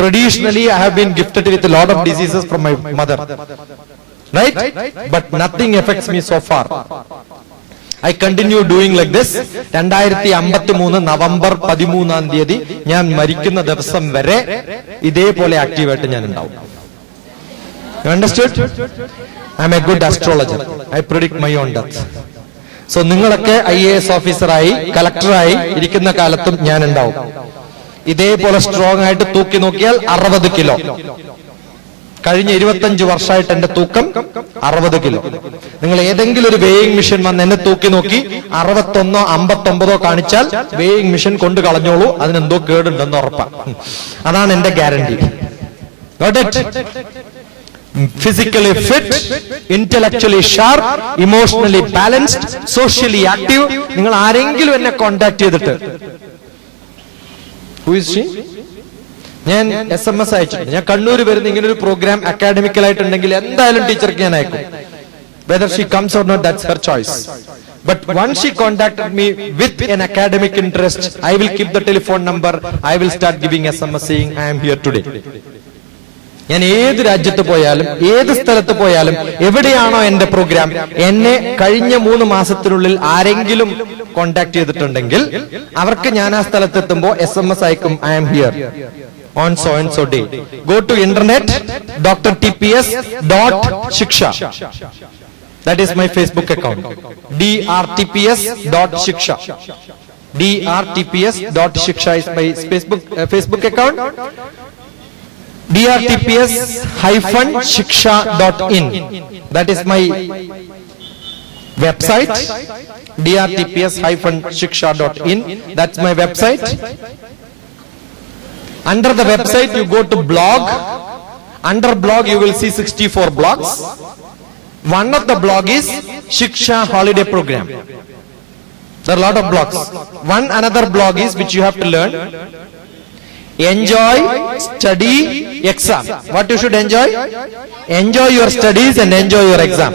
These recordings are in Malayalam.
Traditionally, I have been gifted with a lot of diseases from my mother. Right? But nothing affects me so far. I continue doing like this. 2053 November 13 തീയതി ഞാൻ മരിക്കുന്ന ദിവസം വരെ ഇതേപോലെ ആക്റ്റീവായിട്ട് ഞാൻ ഉണ്ടാവും. You understood? I am a good astrologer. I predict my own death. So നിങ്ങളൊക്കെ IAS ഓഫീസറായി കളക്ടറായി ഇരിക്കുന്ന കാലത്തും ഞാൻ ഉണ്ടാവും. ഇതേപോലെ സ്ട്രോങ് ആയിട്ട് തൂക്കി നോക്കിയാൽ 60 കിലോ. കഴിഞ്ഞ 25 വർഷമായിട്ട് എന്റെ തൂക്കം 60 കിലോ. നിങ്ങൾ ഏതെങ്കിലും ഒരു വെയിങ് മെഷീൻ വന്ന് എന്നെ തൂക്കി നോക്കി 61 59 കാണിച്ചാൽ വെയിങ് മെഷീൻ കൊണ്ട് കളഞ്ഞോളൂ, അതിനെന്തോ കേടുണ്ടെന്ന് ഉറപ്പാണ്. അതാണ് എന്റെ guarantee. Got it? Physically fit, intellectually sharp, emotionally balanced, socially active. നിങ്ങൾ ആരെങ്കിലും എന്നെ കോണ്ടാക്ട് ചെയ്തിട്ട് Who is she? ഞാൻ SMS അയച്ചിട്ടുണ്ട്. ഞാൻ കണ്ണൂർ വരുന്ന ഇങ്ങനെ ഒരു പ്രോഗ്രാം അക്കാഡമിക്കലായിട്ടുണ്ടെങ്കിൽ എന്തായാലും ടീച്ചർക്ക് ഞാൻ അയക്കും. Whether she comes or not, that's her choice. But once she contacted me with an academic interest, I will keep the telephone number. I will start giving SMS saying I am here today. ഞാൻ ഏത് രാജ്യത്ത് പോയാലും ഏത് സ്ഥലത്ത് പോയാലും എവിടെയാണോ എന്റെ പ്രോഗ്രാം, എന്നെ കഴിഞ്ഞ 3 മാസത്തിനുള്ളിൽ ആരെങ്കിലും കോണ്ടാക്ട് ചെയ്തിട്ടുണ്ടെങ്കിൽ അവർക്ക് ഞാൻ ആ സ്ഥലത്തെത്തുമ്പോ SMS അയക്കും, I am here on so and so day. Go to internet, drtps.shiksha. That is my Facebook account. drtps.shiksha. drtps.shiksha is my Facebook account. drtps-shiksha.in. That is my website. drtps-shiksha.in. That's my website. Under the website, you go to blog. Under blog, you will see 64 blogs. One of the blog is Shiksha Holiday Program. There are a lot of blogs. Another blog is which you have to learn. Enjoy, study, exam. What you should enjoy? Enjoy your studies and enjoy your exam.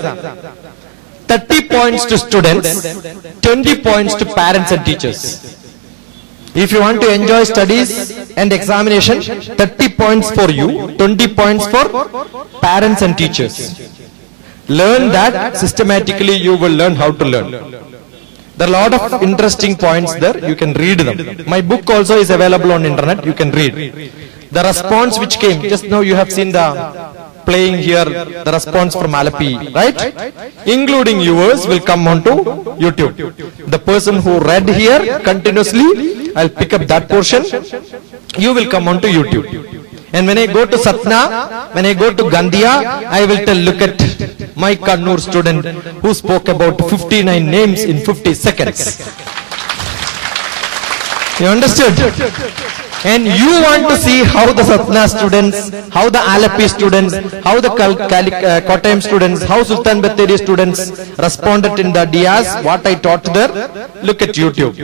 30 points to students, 20 points to parents and teachers. If you want to enjoy studies and examination, 30 points for you, 20 points for parents and teachers. Learn that systematically, you will learn how to learn. There are a lot of interesting points there. You can read them. My book also is available on internet. You can read. The response which came, just now you have seen the playing here, the response from Alapi, right? Including yours will come onto YouTube. The person who read here continuously, I'll pick up that portion. You will come onto YouTube. And when I go to Satna, when I go to Gandhia, I will tell, look at my Kannur student who spoke about 59 names in 50 seconds. You understood? And you want to see how the Satna students, how the Alapi students, how the Kottayam students, how Sultan Batteri students responded in the Dias, what I taught there, look at YouTube.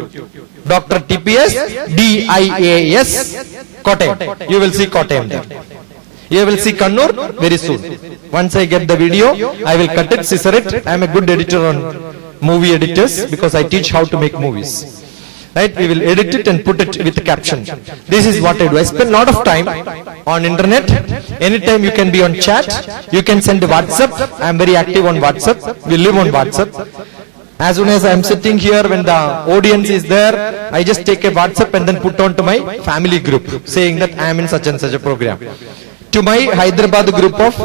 Dr. TPS, DIAS, Kottayam. You will see Kottayam there. You will see Kannur very soon. Once I get the video, I will cut it, scissor it. I am a good editor on movie editors because I teach how to make movies. Right? We will edit it and put it with the caption. This is what I do. I spend a lot of time on internet. Anytime you can be on chat. You can send WhatsApp. I am very active on WhatsApp. We live on WhatsApp. As soon as I am sitting here, when the audience is there, I just take a WhatsApp and then put on to my family group saying that I am in such and such a program. To my Hyderabad group of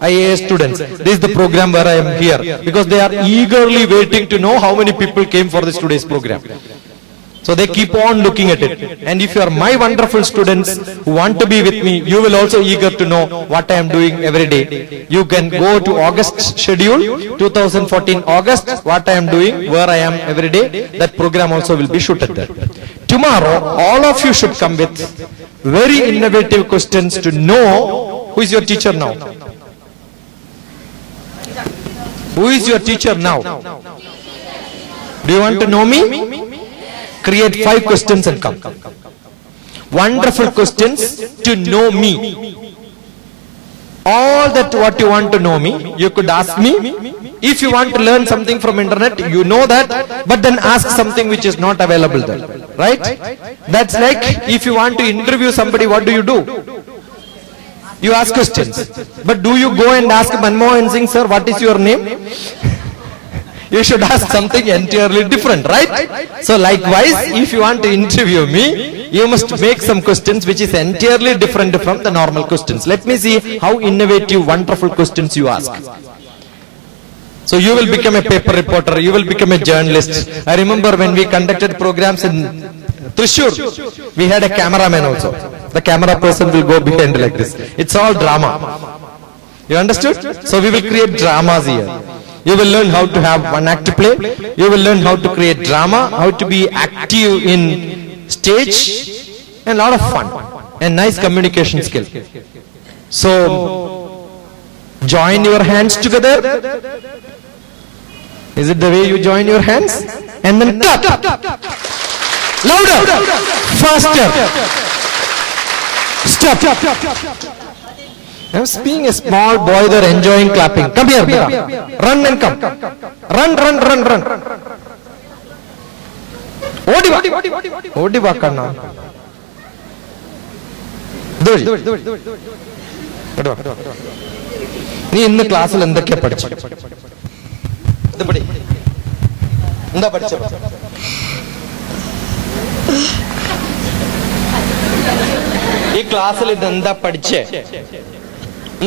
IAS students, this is the program where I am here because they are eagerly waiting to know how many people came for this today's program. So they keep on looking at it. And if you are my wonderful students who want to be with me, you will also eager to know what I am doing every day. You can go to August schedule, 2014 August, what I am doing, where I am every day. That program also will be shooted there. Tomorrow, all of you should come with very innovative questions to know who is your teacher now. Who is your teacher now? Do you want to know me? Create 5 questions and come. Wonderful questions to know me. all that what you want to know me, you could ask me. If you want to learn something from internet, you know that, but then ask something which is not available there, right? That's like if you want to interview somebody, what do? You ask questions. But do you go and ask Manmohan Singh, sir, what is your name? You should ask something entirely different, right? So likewise, if you want to interview me, you must make some questions which is entirely different from the normal questions. Let me see how innovative, wonderful questions you ask. So you will become a paper reporter, you will become a journalist. I remember when we conducted programs in Thrissur, we had a cameraman also. The camera person will go behind like this. It's all drama. You understood? So we will create dramas here. You will learn how to have one act play. You will learn how to create drama, how to be active in stage, and a lot of fun and nice communication skill. So join your hands together. Is it the way you join your hands? And then clap. Louder. Faster. Stop. I'm being a small boy there enjoying clapping. Come here, Beta. Run and come. Run. Odi va karna. നീ ഇന്ന് ക്ലാസ്സിൽ എന്തൊക്കെയാ പഠിച്ചു? എന്താ പഠിച്ചത്? ഈ ക്ലാസ്സിൽ ഇത് എന്താ പഠിച്ചേ?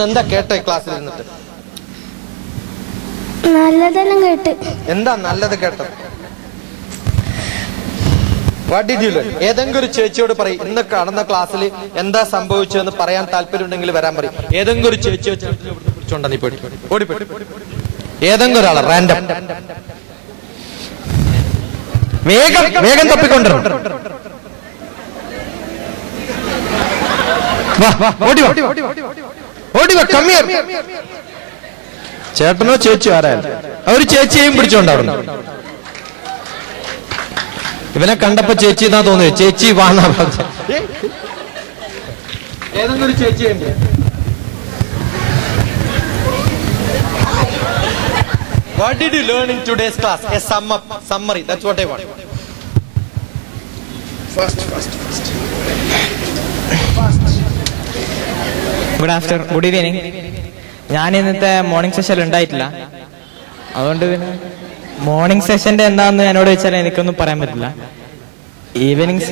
എന്താ കേട്ടെ ക്ലാസ്സിൽ ഇരുന്നിട്ട്? നല്ലതെല്ലാം കേട്ട്. എന്താ നല്ലത് കേട്ടത്? What did you learn? ഏതെങ്കിലും ഒരു ചേച്ചിയോട് പറയും, ഇന്ന് നടന്ന ക്ലാസ്സിൽ എന്താ സംഭവിച്ചതെന്ന് പറയാൻ താല്പര്യം ഉണ്ടെങ്കിൽ വരാൻ പറയും. ഏതെങ്കിലും ഒരു ചേച്ചി പിടിച്ചോണ്ടാ നീ പോയിട്ട് ഓടിപ്പോയി. ഏതെങ്കിലും ഒരാളെ റാൻഡം വേഗം തപ്പിക്കൊണ്ടിരും. ചേട്ടനോ ചേച്ചിയോ ആരായാലും അവര് ചേച്ചിയെയും പിടിച്ചോണ്ടാവുന്നു. ഇവനെ കണ്ടപ്പോ ചേച്ചി എന്നാ തോന്നിയത്. ചേച്ചി വാന്നാ ഏതെങ്കിലും ഒരു ചേച്ചിയും. What did you learn in today's class? A summary. That's what I want. First. Good evening. ഞാൻ ഇന്നത്തെ മോർണിംഗ് സെഷൻ ഉണ്ടായിട്ടില്ല. അതുകൊണ്ട് പിന്നെ മോർണിംഗ് സെഷന്റെ എന്താന്ന് എന്നോട് ചോദിച്ചാൽ എനിക്കൊന്നും പറയാൻ പറ്റില്ല. ഈവനിങ്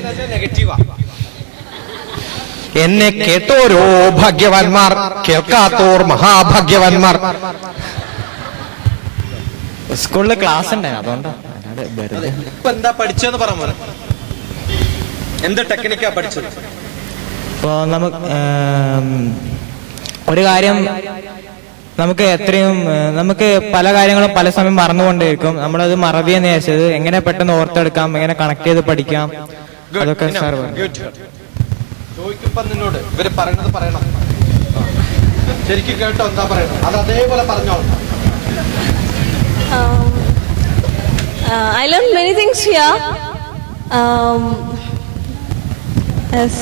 എന്നെ കേട്ടോരോ ഭാഗ്യവാന്മാർ, കേൾക്കാത്തോർ മഹാഭാഗ്യവാന്മാർ. സ്കൂളിൽ ക്ലാസ് ഉണ്ടായിരുന്നു, അതുകൊണ്ടാ. ഇപ്പൊ എന്താ പഠിച്ചെന്ന് പറഞ്ഞു? എന്ത് ടെക്നിക്കാ പഠിച്ചത്? ഇപ്പൊ നമുക്ക് ഒരു കാര്യം നമുക്ക് പല കാര്യങ്ങളും പല സമയം മറന്നുകൊണ്ടിരിക്കും. നമ്മളത് മറവിയെന്ന് വിചാരിച്ചത് എങ്ങനെ പെട്ടെന്ന് ഓർത്തെടുക്കാം, എങ്ങനെ കണക്ട് ചെയ്ത് പഠിക്കാം, അതൊക്കെ സാർ ചോദിക്കുമ്പോ നിന്നോട് ഇവര് പറയണത് പറയണം. ശരിക്കും കേട്ടോ എന്താ പറയണം അത് അതേപോലെ പറഞ്ഞോ. I learned many things here. Yes.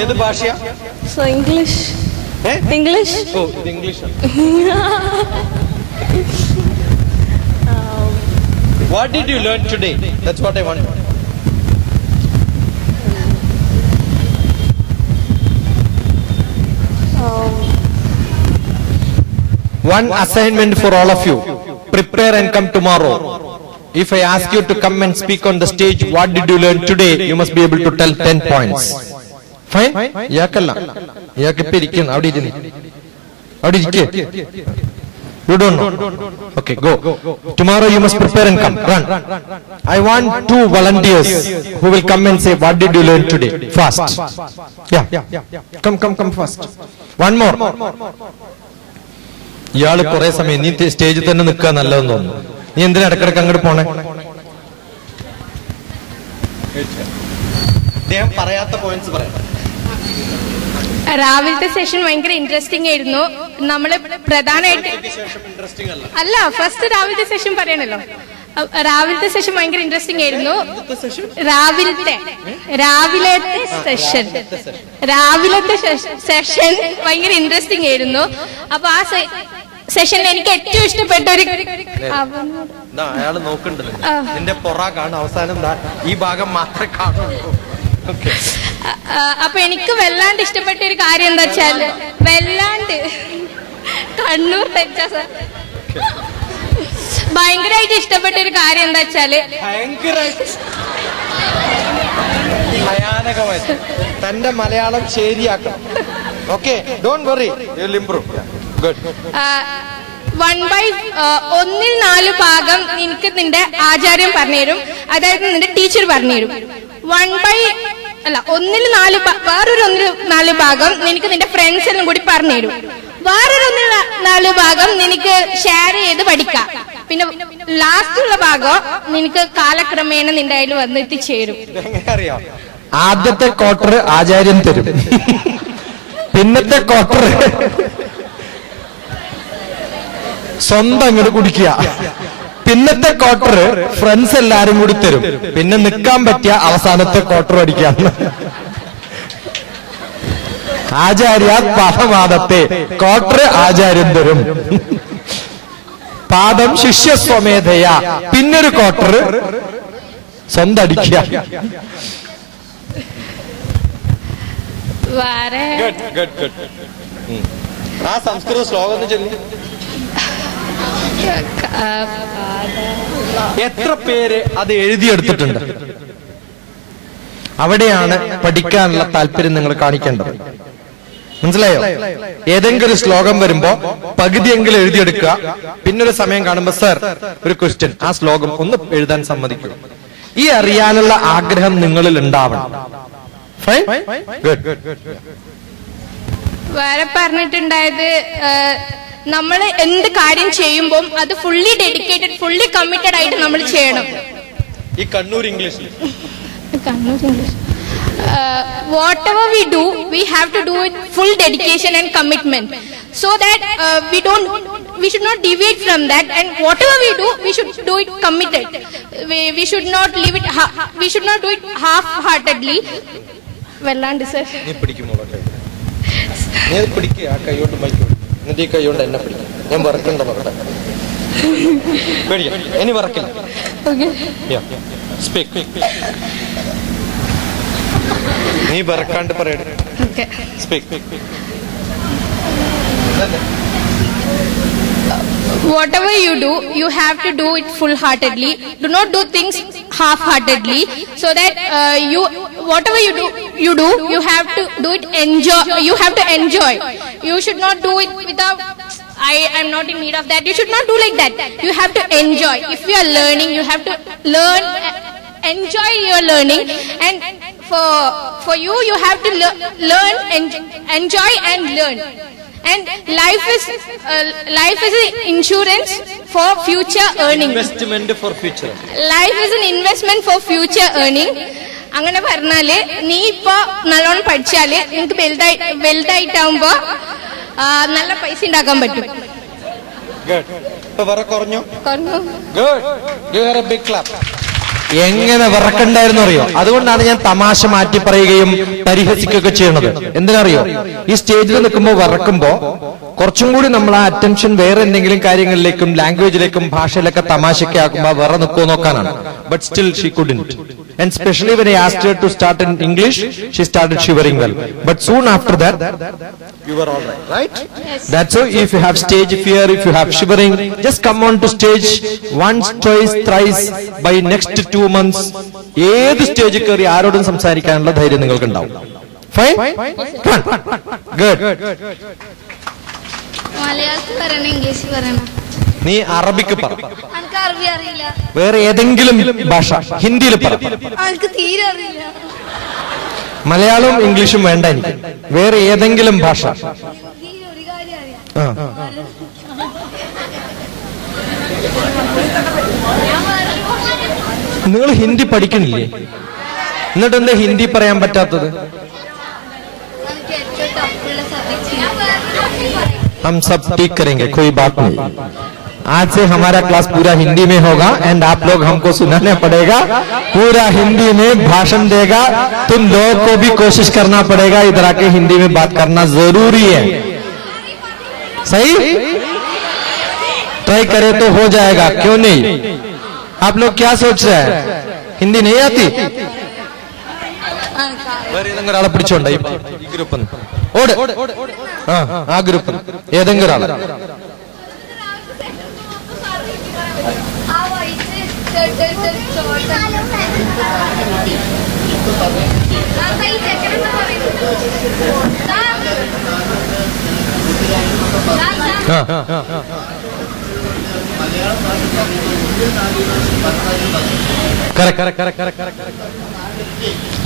ഏത് ഭാഷയാ? So English. English? Oh, it's English. What did you learn today? That's what I want. One assignment for all of you. Prepare and come tomorrow. If I ask you to come and speak on the stage, what did you learn today? You must be able to tell 10 points. Fine? Yakalla. Yakapirikin. How did you? You don't know. Okay, go. Tomorrow you must prepare and come. Run. I want 2 volunteers who will come and say, what did you learn today? Fast. Yeah. Come fast. One more. ഇയാള് കുറെ സമയം നീ സ്റ്റേജിൽ തന്നെ നിൽക്കുക നല്ലതെന്ന് തോന്നുന്നു. നീ എന്തിനാ ഇടക്കിടക്ക് അങ്ങോട്ട് പോണേ? അദ്ദേഹം പറയാത്ത പോയിന്റ്സ് പറയാം. രാവിലത്തെ സെഷൻ ഭയങ്കര ഇൻട്രസ്റ്റിംഗ് ആയിരുന്നു. നമ്മള് പ്രധാനമായിട്ട് അല്ല ഫസ്റ്റ് രാവിലത്തെ സെഷൻ പറയണല്ലോ. രാവിലത്തെ സെഷൻ ഭയങ്കര ഇൻട്രസ്റ്റിംഗ് ആയിരുന്നു. രാവിലത്തെ സെഷൻ ഭയങ്കര ഇൻട്രസ്റ്റിംഗ് ആയിരുന്നു. അപ്പൊ ആ സെഷനിൽ എനിക്ക് ഏറ്റവും ഇഷ്ടപ്പെട്ട ഒരു അയാള് നോക്കണ്ടല്ലോ, നിന്റെ പൊറ കാണും, അവസാനം ഈ ഭാഗം മാത്രമേ കാണുള്ളൂ. അപ്പൊ എനിക്ക് വല്ലാണ്ട് ഇഷ്ടപ്പെട്ട ഒരു കാര്യം എന്താ വെച്ചാല്, വല്ലാണ്ട് കണ്ണൂർ തെറ്റാ സാർ, ഭയങ്കരമായിട്ട് ഇഷ്ടപ്പെട്ട ഒരു കാര്യം എന്താ വെച്ചാല്, ഭയാനകമായിട്ട് തന്റെ മലയാളം ശരിയാക്കണം. Okay, don't worry, you will improve. Good. 1/4 ഭാഗം നിനക്ക് നിന്റെ ആചാര്യം പറഞ്ഞുതരും, അതായത് നിന്റെ ടീച്ചർ പറഞ്ഞുതരും. 1/4 വേറൊരു 1/4 ഭാഗം നിനക്ക് നിന്റെ ഫ്രണ്ട്സിനും കൂടി പറഞ്ഞുതരും. വേറൊരു 1/4 ഭാഗം നിനക്ക് ഷെയർ ചെയ്ത് പഠിക്കാം. പിന്നെ ലാസ്റ്റുള്ള ഭാഗം നിനക്ക് കാലക്രമേണ നിന്റെ കയ്യിൽ വന്ന് എത്തിച്ചേരും. അറിയാം, ആദ്യത്തെ ക്വാർട്ടർ ആചാര്യം തരും, പിന്നത്തെ ക്വാർട്ടർ സ്വന്തം അങ്ങോട്ട് കുടിക്കുക, പിന്നത്തെ ക്വാർട്ടർ ഫ്രണ്ട്സ് എല്ലാരും കൂടി തരും, പിന്നെ നിൽക്കാൻ പറ്റിയ അവസാനത്തെ ക്വാർട്ടർ അടിക്കാം. ആചാര്യ പാഠമാദത്തെ ക്വാർട്ടർ ആചാര്യം തരും, പാദം ശിഷ്യസ്വമേധയ, പിന്നൊരു ക്വാർട്ടർ സ്വന്തം അടിക്കുക. ആ സംസ്കൃത ശ്ലോകം ചൊല്ലി. എത്ര പേര് അത് എഴുതിയെടുത്തിട്ടുണ്ട്? അവിടെയാണ് പഠിക്കാനുള്ള താല്പര്യം നിങ്ങൾ കാണിക്കേണ്ടത്. മനസ്സിലായോ? ഏതെങ്കിലും ശ്ലോകം വരുമ്പോ പകുതിയെങ്കിലും എഴുതിയെടുക്കുക, പിന്നൊരു സമയം കാണുമ്പോ സർ ഒരു ക്വസ്റ്റ്യൻ, ആ ശ്ലോകം ഒന്ന് എഴുതാൻ സമ്മതിക്കുക. ഈ അറിയാനുള്ള ആഗ്രഹം നിങ്ങളിൽ ഉണ്ടാവണം. വേറെ പറഞ്ഞിട്ടുണ്ടായത്, നമ്മൾ എന്ത് കാര്യം ചെയ്യുമ്പോൾ അത് ഫുള്ളി ഡെഡിക്കേറ്റഡ്, ഫുള്ളി കമ്മിറ്റഡ് ആയിട്ട് നമ്മൾ ചെയ്യണം. ഈ Kannur English whatever we do, we have to do it full dedication and commitment, so that we should not deviate from that, and whatever we do, we should do it committed. We should not leave it, we should not do it half-heartedly. വല്ലാണ്ട് സർ, നീ പിടിക്കുമോ? നീ പിടിക്കുക, ആ കൈയോട്ട് മൈക്കോട്ട്, എന്നിട്ട് ഈ കൈയോണ്ട് എന്നെ പിടിക്കും. ഞാൻ വറക്കണ്ട നോക്കട്ടെ, പേടിക്കാം, ഇനി വറക്കില്ല. നീ വറക്കാണ്ട് പറയട്ടെ. Whatever you do, you have to do it full-heartedly. Do not do things half-heartedly, so that whatever you do, you have to do it you have to enjoy. You should not do it without, I am not in need of that. You should not do like that. You have to enjoy. If you are learning, you have to learn, enjoy your learning, and for you have to learn, enjoy and learn. And life is insurance for future earning. Investment for future. Life is an investment for future earning. അങ്ങനെ പറഞ്ഞാല് നീ ഇപ്പൊ നല്ലോണം പഠിച്ചാല് നിനക്ക് വലുതായിട്ടാവുമ്പോ നല്ല പൈസ ഉണ്ടാക്കാൻ പറ്റും. എങ്ങനെ വിറക്കണ്ടായിരുന്നു അറിയോ? അതുകൊണ്ടാണ് ഞാൻ തമാശ മാറ്റി പറയുകയും പരിഹസിക്കുകയൊക്കെ ചെയ്യുന്നത്. എന്തിനറിയോ? ഈ സ്റ്റേജിൽ നിൽക്കുമ്പോൾ വിറക്കുമ്പോ കുറച്ചും കൂടി നമ്മൾ ആ അറ്റൻഷൻ വേറെ എന്തെങ്കിലും കാര്യങ്ങളിലേക്കും ലാംഗ്വേജിലേക്കും ഭാഷയിലൊക്കെ തമാശയൊക്കെ ആക്കുമ്പോ വിറ നിൽക്കുമോ നോക്കാനാണ്. But still she couldn't. And especially when I asked her to start in English, she started shivering well. But soon after that, you were all right, right? Yes. That's why if you have stage fear, if you have shivering, just come on to stage once, twice, thrice. By next 2 months, ഏത് സ്റ്റേജിൽ കയറി ആരോടും സംസാരിക്കാനുള്ള ധൈര്യം നിങ്ങൾക്ക് ഉണ്ടാവും. Fine? Good. മലയാളത്തിൽ പറയണ, ഇംഗ്ലീഷിൽ പറയണ? നീ അറബിക്ക് പറ. എനിക്ക് അറബി അറിയില്ല. വേറെ ഏതെങ്കിലും ഭാഷ, ഹിന്ദിയിൽ പറ. എനിക്ക് തീരെ അറിയില്ല. മലയാളവും ഇംഗ്ലീഷും വേണ്ട എനിക്ക്, വേറെ ഏതെങ്കിലും ഭാഷ. ഒരു കാര്യം അറിയാം. നിങ്ങൾ ഹിന്ദി പഠിക്കണില്ലേ? എന്നിട്ട് എന്താ ഹിന്ദി പറയാൻ പറ്റാത്തത്? എനിക്ക് ഏറ്റവും ടഫുള്ള സബ്ജക്ട്. हम सब ठीक करेंगे, कोई बात नहीं. आज से हमारा क्लास पूरा हिंदी में होगा एंड आप लोग हमको सुनाना पड़ेगा, पूरा हिंदी में भाषण देगा। तुम लोगों को भी कोशिश करना पड़ेगा, इधर आके हिंदी में बात करना जरूरी है। सही? ट्राई करे तो हो जाएगा, क्यों नहीं? आप लोग क्या सोच रहे हैं? हिंदी नहीं आती? ഏതെങ്കിലും പിടിച്ചോണ്ട ഈ ഗ്രൂപ്പ് ആ ഗ്രൂപ്പ് ഏതെങ്കിലും ആള്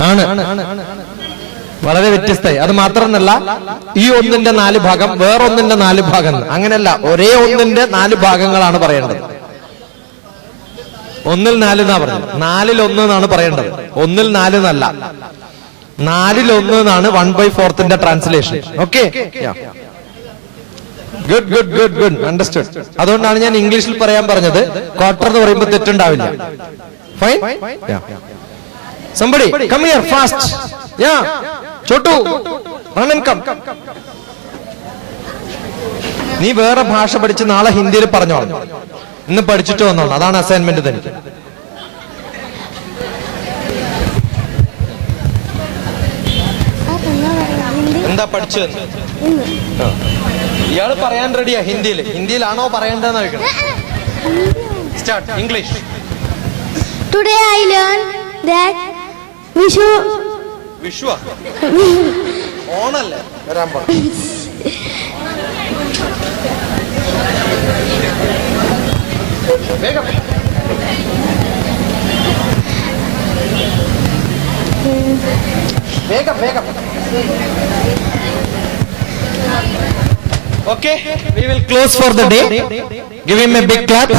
ആണ് വളരെ വ്യത്യസ്തമായി. അത് മാത്രമല്ല, ഈ ഒന്നിന്റെ 4 ഭാഗം വേറൊന്നിന്റെ 4 ഭാഗം അങ്ങനെയല്ല, ഒരേ ഒന്നിന്റെ 4 ഭാഗങ്ങളാണ് പറയേണ്ടത്. 1 4 എന്നാ പറഞ്ഞത്, 4 1 എന്നാണ് പറയേണ്ടത്. 1 4 എന്നല്ല, 4 1 എന്നാണ് 1/4 translation. Okay, good good good good, understood. അതുകൊണ്ടാണ് ഞാൻ ഇംഗ്ലീഷിൽ പറയാൻ പറഞ്ഞത്. ക്വാർട്ടർ എന്ന് പറയുമ്പോൾ തെറ്റുണ്ടാവില്ല. Fine. Somebody come here fast. Yeah, Chotu, run and come. നീ വേറെ ഭാഷ പഠിച്ച് നാളെ ഹിന്ദിയിൽ പറഞ്ഞോളാം. ഇന്ന് പഠിച്ചിട്ട് വന്നോളാം, അതാണ് അസൈൻമെന്റ് തന്നെ. എന്താ പഠിച്ചത്? ഇയാള് പറയാൻ റെഡിയാ ഹിന്ദിയിൽ. ഹിന്ദിയിലാണോ പറയേണ്ടതെന്ന് ചോദിക്കണം. Start English. Today I learned that Vishu ഓണല്ലേ വരാൻ പാടില്ല. വേഗം വേഗം വേഗം. Okay, we will close for the day. Give him a big clap.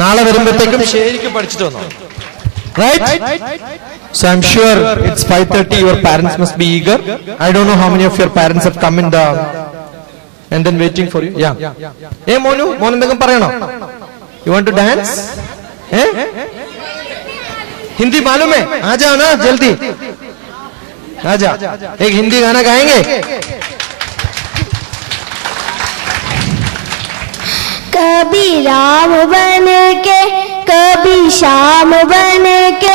നാളെ വരുമ്പോഴത്തേക്കും ശരിക്കും പഠിച്ചിട്ട് വന്നോ. Right? So I'm sure it's 5:30. Your parents must be eager. I don't know how many of your parents have come in the and then waiting for you. Yeah. Hey Monu, Monu എന്തെങ്കിലും പറയണോ? You want to dance? Eh? Hindi मालूम है? आ जाओ ना जल्दी. आ जा. एक हिंदी गाना गाएंगे. कभी राम बन के कभी श्याम बन के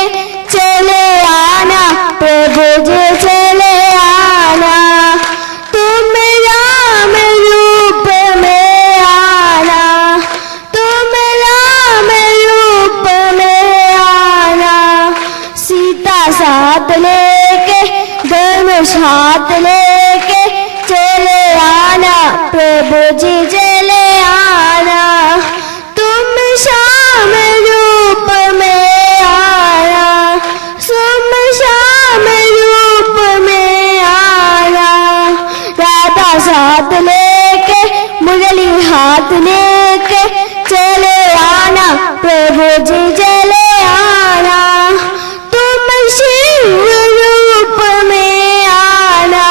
चले आना प्रभु जी, चले आना। तुम राम रूप में आना, तुम राम रूप में आना। सीता साथ लेके धनुष हाथ लेके चले आना प्रभु जी, चले आना। तुम श्याम रूप में आना, तुम श्याम रूप में आना। राधा साथ लेके मुरली हाथ लेके चले आना प्रभु जी, चले आना। तुम शिव रूप में आना,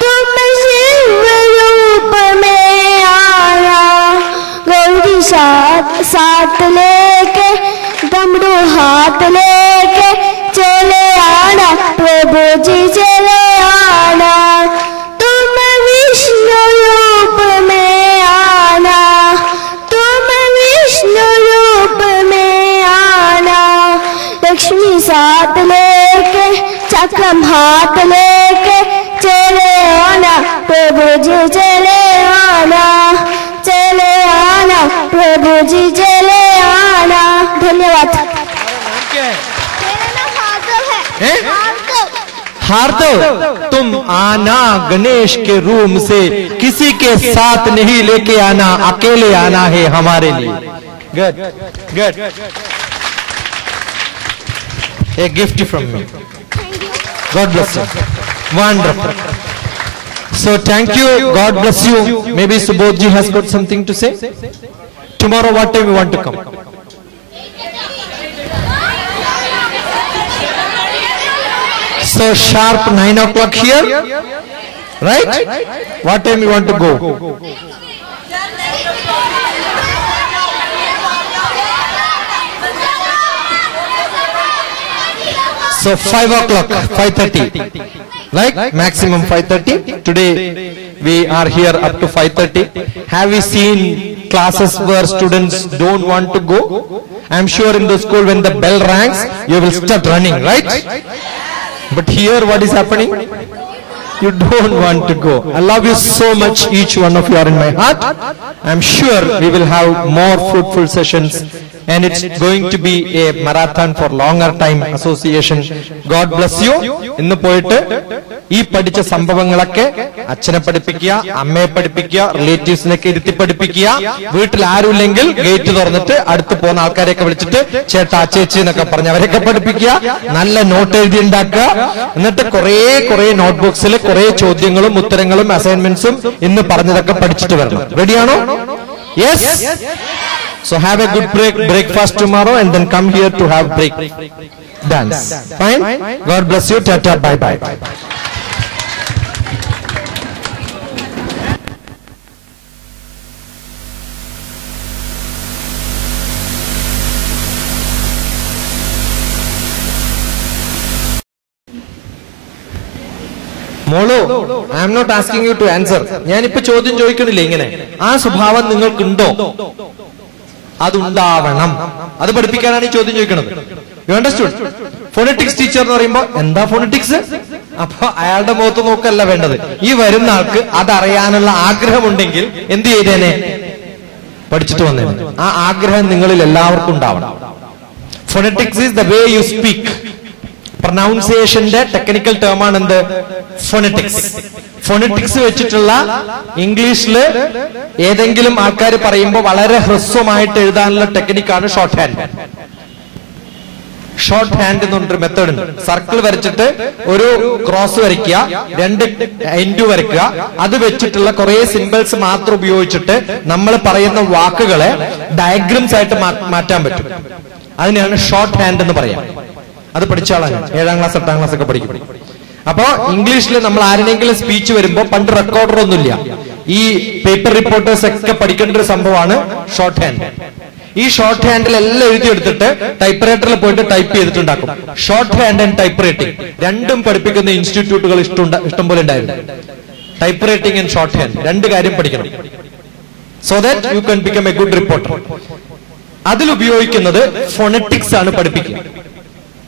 तुम शिव रूप में आना। गौरी साथ लेके डमरू हाथ लेके चले आना प्रभु जी, चले आना। तुम विष्णु रूप में आना, तुम विष्णु रूप में आना। लक्ष्मी साथ लेके चक्रम हाथ लेके चले आना प्रभु जी, चले आना, चले आना प्रभु जी, चले आना। धन्यवाद। हार्दव, तुम आना गणेश के रूम से, किसी के साथ नहीं लेके आना, अकेले आना है हमारे लिए. Good good. A gift from me. God bless you. Wonderful. So thank you. God bless you. Maybe Subodhji has got something to say. Tomorrow what time you want to come? So sharp 9 o'clock here, right? What time you want to go? So 5 o'clock, 5:30. Right? Maximum 5:30. Today we are here up to 5:30. Have we seen classes where students don't want to go? I'm sure in the school when the bell rings, you will start running, right? But here what is happening? You don't want to go. I love you so much. Each one of you are in my heart. I'm sure we will have more fruitful sessions. And it's going to be a marathon for longer time association. God bless you. ഇന്ന് പോയിട്ട് ഈ പഠിച്ച സംഭവങ്ങളൊക്കെ അച്ഛനെ പഠിപ്പിക്കുക, അമ്മയെ പഠിപ്പിക്കുക, റിലേറ്റീവ്സിനൊക്കെ ഇരുത്തി പഠിപ്പിക്കുക. വീട്ടിൽ ആരുമില്ലെങ്കിൽ ഗേറ്റ് തുറന്നിട്ട് അടുത്ത് പോകുന്ന ആൾക്കാരെയൊക്കെ വിളിച്ചിട്ട് ചേട്ടാ ചേച്ചി എന്നൊക്കെ പറഞ്ഞ് അവരൊക്കെ പഠിപ്പിക്കുക. നല്ല നോട്ട് എഴുതി ഉണ്ടാക്കുക. എന്നിട്ട് കുറെ നോട്ട്ബുക്സിൽ കുറെ ചോദ്യങ്ങളും ഉത്തരങ്ങളും അസൈൻമെന്റ്സും ഇന്ന് പറഞ്ഞതൊക്കെ പഠിച്ചിട്ട് വരണം. റെഡിയാണോ? Yes. So have a good breakfast tomorrow and then come here to have break dance. Fine? God bless you. Tata. Bye bye. മോളോ, I am not asking you to answer. ഞാനിപ്പോ ചോദ്യം ചോദിക്കണില്ലേ ഇങ്ങനെ. ആ സ്വഭാവം നിങ്ങൾക്കുണ്ടോ? അതുണ്ടാവണം. അത് പഠിപ്പിക്കാനാണ് ഈ ചോദ്യം ചോദിക്കുന്നത്. You understood? ഫോണറ്റിക്സ് ടീച്ചർ എന്ന് പറയുമ്പോ എന്താ ഫോണറ്റിക്സ്? അപ്പൊ അയാളുടെ മുഖത്ത് നോക്കല്ല വേണ്ടത്. ഈ വരുന്ന ആൾക്ക് അതറിയാനുള്ള ആഗ്രഹമുണ്ടെങ്കിൽ എന്ത് ചെയ്തേനെ? പഠിച്ചിട്ട് വന്നേനെ. ആ ആഗ്രഹം നിങ്ങളിൽ എല്ലാവർക്കും ഉണ്ടാവണം. Phonetics is the way you speak. പ്രൊനൗൺസിയേഷന്റെ ടെക്നിക്കൽ ടേം ആണ് എന്ത്? ഫോണറ്റിക്സ്. ഫോണറ്റിക്സ് വെച്ചിട്ടുള്ള ഇംഗ്ലീഷില് ഏതെങ്കിലും ആൾക്കാർ പറയുമ്പോൾ വളരെ ഹ്രസ്വമായിട്ട് എഴുതാനുള്ള ടെക്നിക്കാണ് ഷോർട്ട് ഹാൻഡ്. ഷോർട്ട് ഹാൻഡ് എന്നൊരു മെത്തേഡ് ഉണ്ട്. സർക്കിൾ വരച്ചിട്ട് ഒരു ക്രോസ് വരയ്ക്കുക, 2 ഇൻറ്റു വരയ്ക്കുക. അത് വെച്ചിട്ടുള്ള കുറെ സിമ്പിൾസ് മാത്രം ഉപയോഗിച്ചിട്ട് നമ്മൾ പറയുന്ന വാക്കുകളെ ഡയഗ്രംസ് ആയിട്ട് മാറ്റാൻ പറ്റും. അതിനെയാണ് ഷോർട്ട് ഹാൻഡ് എന്ന് പറയാം. അത് പഠിച്ച ആളാണ്. 7ാം ക്ലാസ് 8ാം ക്ലാസ് ഒക്കെ പഠിക്കും. അപ്പോ ഇംഗ്ലീഷിൽ നമ്മൾ ആരെങ്കിലും സ്പീച്ച് വരുമ്പോ പണ്ട് റെക്കോർഡർ ഒന്നുമില്ല. ഈ പേപ്പർ റിപ്പോർട്ടേഴ്സ് ഒക്കെ പഠിക്കേണ്ട ഒരു സംഭവമാണ് ഷോർട്ട് ഹാൻഡ്. ഈ ഷോർട്ട് ഹാൻഡിൽ എല്ലാം എഴുതിയെടുത്തിട്ട് ടൈപ്പ് റൈറ്ററിൽ പോയിട്ട് ടൈപ്പ് ചെയ്തിട്ടുണ്ടാക്കും. Shorthand and typewriting രണ്ടും പഠിപ്പിക്കുന്ന ഇൻസ്റ്റിറ്റ്യൂട്ടുകൾ ഇഷ്ടംപോലെ ഉണ്ടായിരുന്നു. Typewriting and shorthand 2 കാര്യം പഠിക്കണം. So that you can become a good reporter. അതിൽ ഉപയോഗിക്കുന്നത് ഫോണറ്റിക്സ് ആണ് പഠിപ്പിക്കുക.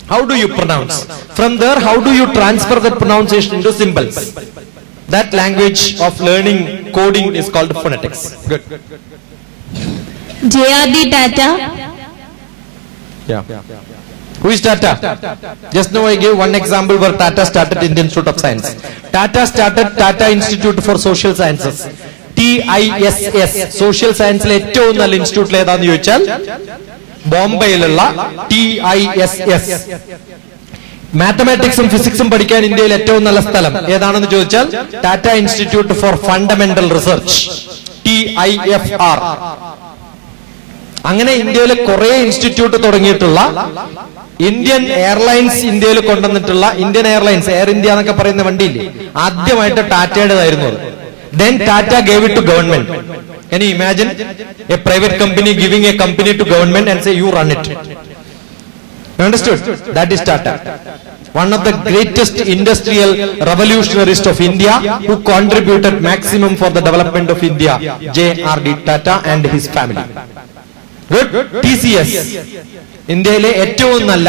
How do you pronounce? From there, how do you transfer that pronunciation into symbols? That language of learning coding is called phonetics. Good. J.R.D. Tata. Yeah. Who is Tata? Just now I gave one example where Tata started Indian Institute of Science. Tata started Tata Institute for Social Sciences. TISS. Social Science le ഏറ്റവും നല്ല ഇൻസ്റ്റിറ്റ്യൂട്ട് ഏതാണെന്ന് ചോദിച്ചാൽ ബോംബെയിലുള്ള TISS. മാത്തമാറ്റിക്സും ഫിസിക്സും പഠിക്കാൻ ഇന്ത്യയിൽ ഏറ്റവും നല്ല സ്ഥലം ഏതാണെന്ന് ചോദിച്ചാൽ Tata institute four fundamental research, TIFR. അങ്ങനെ ഇന്ത്യയിൽ കുറെ ഇൻസ്റ്റിറ്റ്യൂട്ട് തുടങ്ങിയിട്ടുള്ള ഇന്ത്യൻ എയർലൈൻസ് ഇന്ത്യയിൽ കൊണ്ടുവന്നിട്ടുള്ള ഇന്ത്യൻ എയർലൈൻസ്, എയർ ഇന്ത്യ എന്നൊക്കെ പറയുന്ന വണ്ടിയില്ലേ, ആദ്യമായിട്ട് ടാറ്റയുടേതായിരുന്നു അത്. Then Tata gave it to government. Can you imagine a private company giving a company to government and say you run it? You understood? That is Tata. One of the greatest industrial revolutionists of India who contributed maximum for the development of India, J.R.D. Tata and his family. Good. TCS. ഇന്ത്യയിലെ ഏറ്റവും നല്ല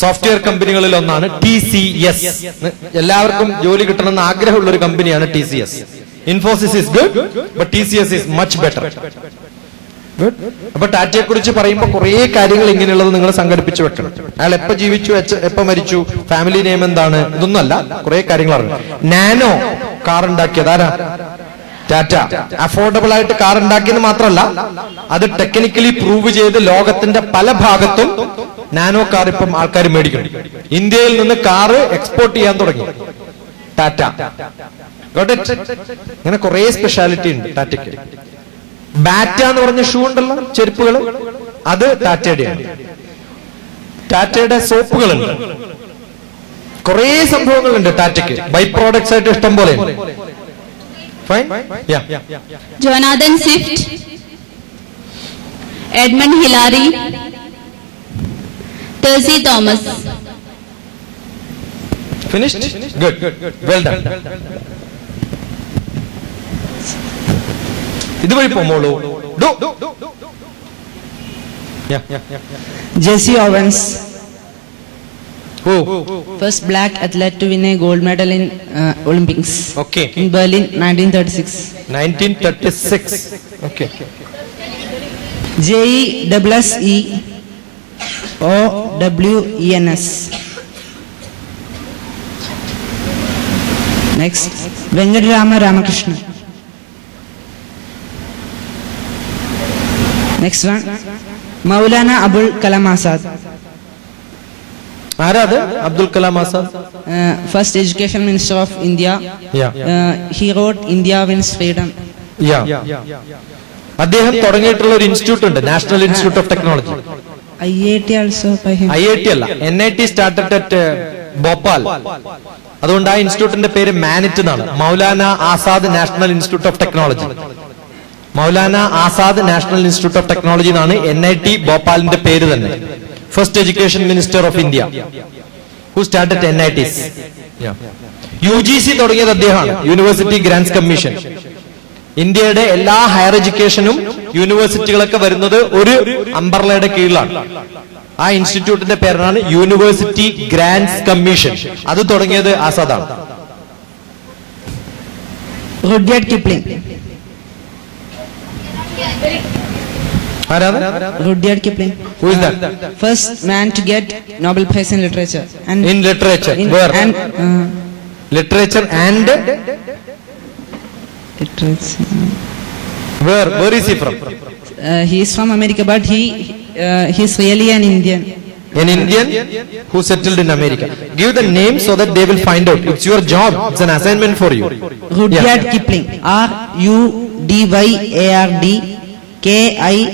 സോഫ്റ്റ്വെയർ കമ്പനികളിൽ ഒന്നാണ് TCS. എല്ലാവർക്കും ജോലി കിട്ടണമെന്ന് ആഗ്രഹമുള്ള ഒരു കമ്പനിയാണ് TCS. Infosys is good, but TCS is much better. Good. അപ്പൊ ടാറ്റയെ കുറിച്ച് പറയുമ്പോൾ കുറെ കാര്യങ്ങൾ ഇങ്ങനെയുള്ളത് നിങ്ങൾ സംഘടിപ്പിച്ചു വെക്കണം. അയാൾ എപ്പോ ജീവിച്ചു, എപ്പോ മരിച്ചു, ഫാമിലി നെയിം എന്താണ്, ഇതൊന്നുമല്ല, കുറെ കാര്യങ്ങളാണ്. നാനോ കാർ ഉണ്ടാക്കിയത് ആരാ? ടാറ്റ. അഫോർഡബിൾ ആയിട്ട് കാർ ഉണ്ടാക്കിയെന്ന് മാത്രമല്ല, അത് ടെക്നിക്കലി പ്രൂവ് ചെയ്ത് ലോകത്തിന്റെ പല ഭാഗത്തും നാനോ കാർ ഇപ്പം ആൾക്കാർ മേടിക്കണം. ഇന്ത്യയിൽ നിന്ന് കാറ് എക്സ്പോർട്ട് ചെയ്യാൻ തുടങ്ങി ടാറ്റ. ഇങ്ങനെ കുറെ സ്പെഷ്യാലിറ്റി ഉണ്ട് ടാറ്റയ്ക്ക്. ബാറ്റ എന്ന് പറഞ്ഞ ഷൂ ഉണ്ടല്ലോ, ചെരുപ്പുകൾ, അത് ടാറ്റയുടെയാണ്. ടാറ്റയുടെ സോപ്പുകളുണ്ട്, കുറെ സംഭവങ്ങളുണ്ട് ടാറ്റയ്ക്ക്. ബൈ പ്രോഡക്ട്സ് ആയിട്ട് ഇഷ്ടം പോലെ. Jonathan Swift, Edmund Hillary, Percy Thomas. Finished? Good. Well done. ഇതുവഴി പോമോളൂ. Jesse Owens, Who? first black athlete to win a gold medal in Olympics. Okay. In Berlin, 1936. 1936. Okay. JEEOWENS. Next, Venkatrama Ramakrishna. Next one, Maulana Abul Kalam Azad. ആരാ അത്? Abdul Kalam Azad. First Education Minister of India. He wrote India Wins Freedom. അദ്ദേഹം തുടങ്ങിയിട്ടുള്ള ഒരു ഇൻസ്റ്റിറ്റ്യൂട്ട് ഉണ്ട്, national institute of technology. IIT also by him. IIT അല്ല, NIT സ്റ്റാർട്ടഡ് അറ്റ് ഭോപ്പാൽ. അതുകൊണ്ട് ആ ഇൻസ്റ്റിറ്റ്യൂട്ടിന്റെ പേര് മാനിറ്റ് എന്നാണ്. Maulana Azad national institute of technology. Maulana Azad national institute of technology എന്നാണ് NIT ഭോപ്പാലിന്റെ പേര് തന്നെ. First education minister of India who started NITs. UGC തുടങ്ങിയത് അദ്ദേഹമാണ്, യൂണിവേഴ്സിറ്റി ഗ്രാന്റ്സ് കമ്മീഷൻ. ഇന്ത്യയുടെ എല്ലാ ഹയർ എഡ്യൂക്കേഷനും യൂണിവേഴ്സിറ്റികളൊക്കെ വരുന്നത് ഒരു അംബർലയുടെ കീഴിലാണ്. ആ ഇൻസ്റ്റിറ്റ്യൂട്ടിന്റെ പേരാണ് യൂണിവേഴ്സിറ്റി ഗ്രാന്റ്സ് കമ്മീഷൻ. അത് തുടങ്ങിയത് ആസാദാണ്. Rudyard Kipling. Rudyard Kipling. Who is that? First man to get Nobel Prize in Literature. And In literature. Where? And Literature and literature. where is he from? He is from America, but he's really an Indian. An Indian who settled in America. Give the name so that they will find out. It's your job. It's an assignment for you. Rudyard Kipling. RUDYARD KIPLING.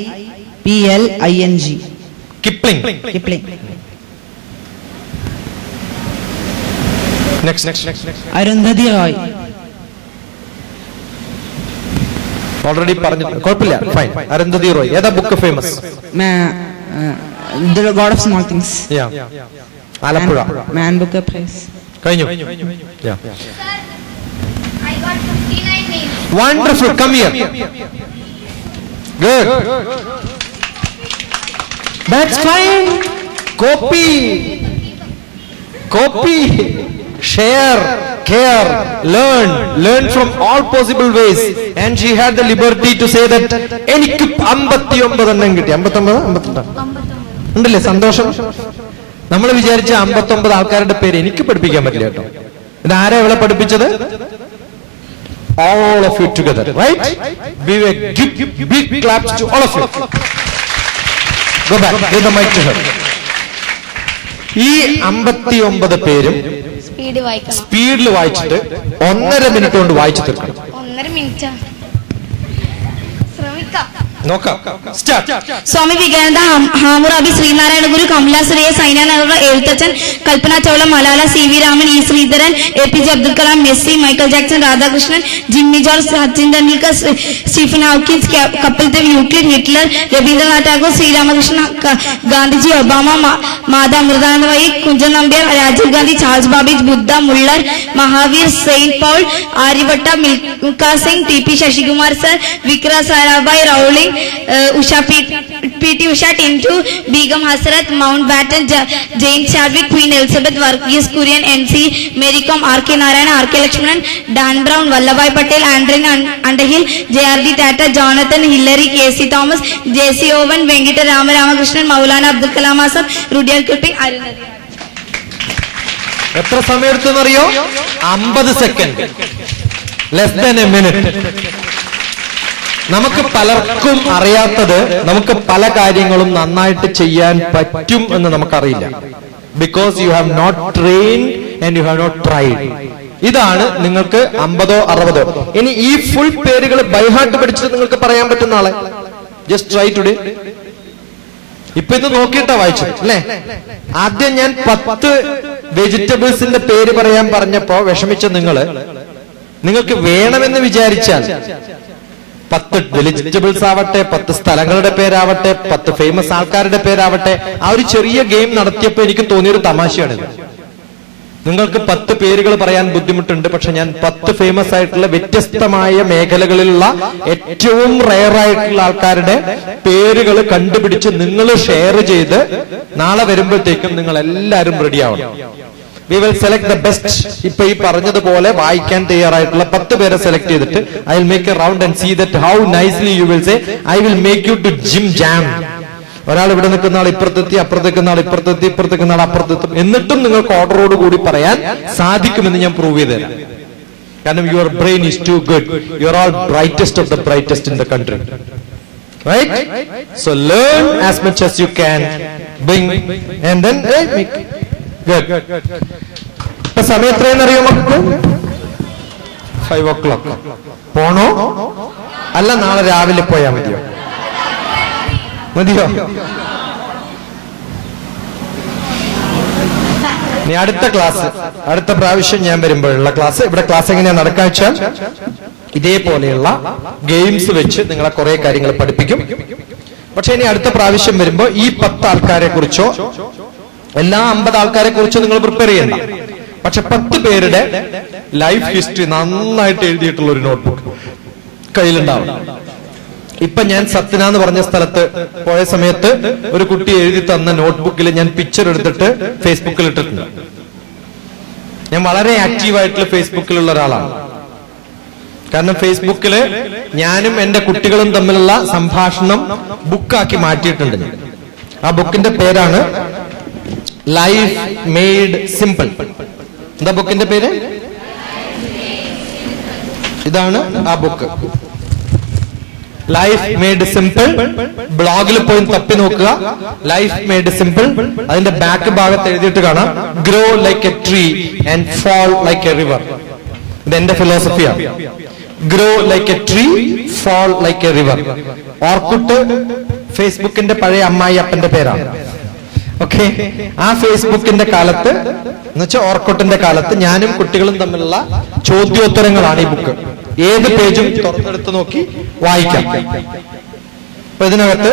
Kipling. Kipling. Next. Arundhati Roy. Already പറഞ്ഞിട്ടുണ്ട്, കുഴപ്പമില്ല, ഫൈൻ. അരുന്ധതി റോയ്. ഏതാ book famous? The God of Small Things. Alappuzha. Man Booker Prize. കഴിഞ്ഞു. I got 59 names. Wonderful. Come here. Good. That's fine. Copy. Share, care, learn from all possible ways. And she had the liberty to say that എനിക്ക് 59 എണ്ണം കിട്ടി. 59 ഉണ്ടല്ലേ? സന്തോഷം. നമ്മൾ വിചാരിച്ച 59 ആൾക്കാരുടെ പേര് എനിക്ക് പഠിപ്പിക്കാൻ പറ്റില്ല കേട്ടോ. ഇതാരാ ഇവിടെ പഠിപ്പിച്ചത്? All of you together, right? Give a big claps to all of you. Go back, give the mic to her. ഈ 59 പേരും സ്പീഡിൽ വായിച്ചിട്ട് 1.5 മിനിറ്റ് കൊണ്ട് വായിച്ചു തീർക്കണം. 1.5 മിനിറ്റ് ശ്രമിക്കാം. നോക്കാം. Start. Swami Vivekananda, Hammurabi, Sree Narayana Guru, Kamala Suraiyya, Saina Nehru, Ezhuthachan, Kalpana Chawla, Malala, CV Raman, E Sreedharan, APJ Abdul Kalam, Messi, Michael Jackson, Radhakrishnan, Jimmy George, Sachin Tendulkar, Stephen Hawkins, Kapil Dev, Euclid, Hitler, Rabindranath Tagore, Sri Ramakrishna, Gandhiji, Obama, Mata Amritanandamayi, Kunchan Nambiar, Rajiv Gandhi, Charles Babbage, Buddha, Muller, Mahavir, Saint Paul, Aryabhata, Milkha Singh, TP Sasikumar sir, Vikram Sarabhai, Rowling, Usha, PT Usha, Tintu, Begum Hasrat, Mountbatten, Jane Chadwick, Queen Elizabeth, Varghese Kurian, NC, Mary Kom, RK Narayana, RK Lakshmanan, Dan Brown, Vallabhai Patel, Andrew Underhill, JRD Tata, Jonathan Hillary, KC Thomas, JC Owen, Venkata Ramakrishnan, Maulana Abdul Kalam Azad, Rudyard Kipling, Arundhati. എത്ര സമയം എടുത്തെന്നറിയോ? 50 second. Less than A minute. നമുക്ക് പലർക്കും അറിയാത്തത്, നമുക്ക് പല കാര്യങ്ങളും നന്നായിട്ട് ചെയ്യാൻ പറ്റും എന്ന് നമുക്കറിയില്ല. Because you have not trained and you have not tried. ഇതാണ് നിങ്ങൾക്ക് 50 60. ഇനി ഈ ഫുൾ പേരുകൾ ബൈഹാർട്ട് പഠിച്ചിട്ട് നിങ്ങൾക്ക് പറയാൻ പറ്റുന്ന ആളെ ജസ്റ്റ് ട്രൈ ടുഡേ. ഇപ്പൊ ഇത് നോക്കിയിട്ടാ വായിച്ചത് അല്ലേ? ആദ്യം ഞാൻ 10 വെജിറ്റബിൾസിന്റെ പേര് പറയാൻ പറഞ്ഞപ്പോ വിഷമിച്ച നിങ്ങൾക്ക് വേണമെന്ന് വിചാരിച്ചാൽ 10 വെജിറ്റബിൾസ് ആവട്ടെ, 10 സ്ഥലങ്ങളുടെ പേരാവട്ടെ, 10 ഫേമസ് ആൾക്കാരുടെ പേരാവട്ടെ, ആ ഒരു ചെറിയ ഗെയിം നടത്തിയപ്പോ എനിക്ക് തോന്നിയൊരു തമാശയാണിത്. നിങ്ങൾക്ക് 10 പേരുകൾ പറയാൻ ബുദ്ധിമുട്ടുണ്ട്. പക്ഷെ ഞാൻ 10 ഫേമസ് ആയിട്ടുള്ള വ്യത്യസ്തമായ മേഖലകളിലുള്ള ഏറ്റവും റെയർ ആയിട്ടുള്ള ആൾക്കാരുടെ പേരുകൾ കണ്ടുപിടിച്ച് നിങ്ങൾ ഷെയർ ചെയ്ത് നാളെ വരുമ്പോഴത്തേക്കും നിങ്ങൾ എല്ലാവരും റെഡി ആവണം. We will select the best. ഇപ്പൊ ഈ പറഞ്ഞതുപോലെ വായിക്കാൻ തയ്യാറായിട്ടുള്ള 10 പേരെ സെലക്ട് ചെയ്തിട്ട് I will make a round and see that how nicely you will say I will make you to Jim Jam. ഒരാൾ ഇവിടെ നിൽക്കുന്ന ആൾ ഇപ്പുറത്തെത്തി, അപ്പുറത്തേക്കുന്ന ആൾ ഇപ്പുറത്തെത്തി, ഇപ്പുറത്തേക്കുന്ന ആൾ അപ്പുറത്തെത്തും. എന്നിട്ടും നിങ്ങൾക്ക് ഓർഡറോട് കൂടി പറയാൻ സാധിക്കുമെന്ന് ഞാൻ പ്രൂവ് ചെയ്ത് തരാം. കാരണം your brain is too good. You are all brightest of the brightest in the country. Right? So learn as much as you can. Bring and then make. Good. ഇപ്പൊ സമയം എത്രയെന്നറിയോ മക്കൾ? 5 o'clock. പോണോ അല്ല നാളെ രാവിലെ പോയാൽ മതിയോ? മതിയോ? ഇനി അടുത്ത ക്ലാസ്, അടുത്ത പ്രാവശ്യം ഞാൻ വരുമ്പോഴുള്ള ക്ലാസ്, ഇവിടെ ക്ലാസ് എങ്ങനെയാ നടക്കാൻ വെച്ചാൽ ഇതേപോലെയുള്ള ഗെയിംസ് വെച്ച് നിങ്ങളെ കുറെ കാര്യങ്ങൾ പഠിപ്പിക്കും. പക്ഷെ ഇനി അടുത്ത പ്രാവശ്യം വരുമ്പോ ഈ 10 ആൾക്കാരെ കുറിച്ചോ എല്ലാ 50 ആൾക്കാരെ കുറിച്ചോ നിങ്ങൾ പ്രിപ്പയർ ചെയ്യണ്ട. പക്ഷെ 10 പേരുടെ ലൈഫ് ഹിസ്റ്ററി നന്നായിട്ട് എഴുതിയിട്ടുള്ള ഒരു നോട്ട്ബുക്ക് കയ്യിലുണ്ടാവും. ഇപ്പൊ ഞാൻ സത്ന എന്ന് പറഞ്ഞ സ്ഥലത്ത് പോയ സമയത്ത് ഒരു കുട്ടി എഴുതി തന്ന നോട്ട്ബുക്കിൽ ഞാൻ പിക്ചർ എടുത്തിട്ട് ഫേസ്ബുക്കിൽ ഇട്ടിട്ടുണ്ട്. ഞാൻ വളരെ ആക്റ്റീവായിട്ടുള്ള ഫേസ്ബുക്കിലുള്ള ഒരാളാണ്. കാരണം ഫേസ്ബുക്കില് ഞാനും എന്റെ കുട്ടികളും തമ്മിലുള്ള സംഭാഷണം ബുക്കാക്കി മാറ്റിയിട്ടുണ്ട്. ആ ബുക്കിന്റെ പേരാണ് ലൈഫ് മെയ്ഡ് സിമ്പിൾ. എന്താ ബുക്കിന്റെ പേര്? ഇതാണ് ആ ബുക്ക്, ലൈഫ് മെയ്ഡ് സിമ്പിൾ. ബ്ലോഗിൽ പോയി തപ്പി നോക്കുക, ലൈഫ് മെയ്ഡ് സിമ്പിൾ. അതിന്റെ ബാക്ക് ഭാഗത്ത് എഴുതിയിട്ട് കാണാം, grow like a tree and fall like a river. ഇത് എന്റെ ഫിലോസഫിയാണ്. Grow like a tree, fall like a river. Orkut ഫേസ്ബുക്കിന്റെ പഴയ അമ്മായി അപ്പന്റെ പേരാണ്. ഓക്കെ, ആ ഫേസ്ബുക്കിന്റെ കാലത്ത് എന്നുവെച്ചാൽ ഓർക്കുട്ടിന്റെ കാലത്ത് ഞാനും കുട്ടികളും തമ്മിലുള്ള ചോദ്യോത്തരങ്ങളാണ് ഈ ബുക്ക്. ഏത് പേജും തുറന്നെടുത്ത് നോക്കി വായിക്കാം. അപ്പൊ ഇതിനകത്ത്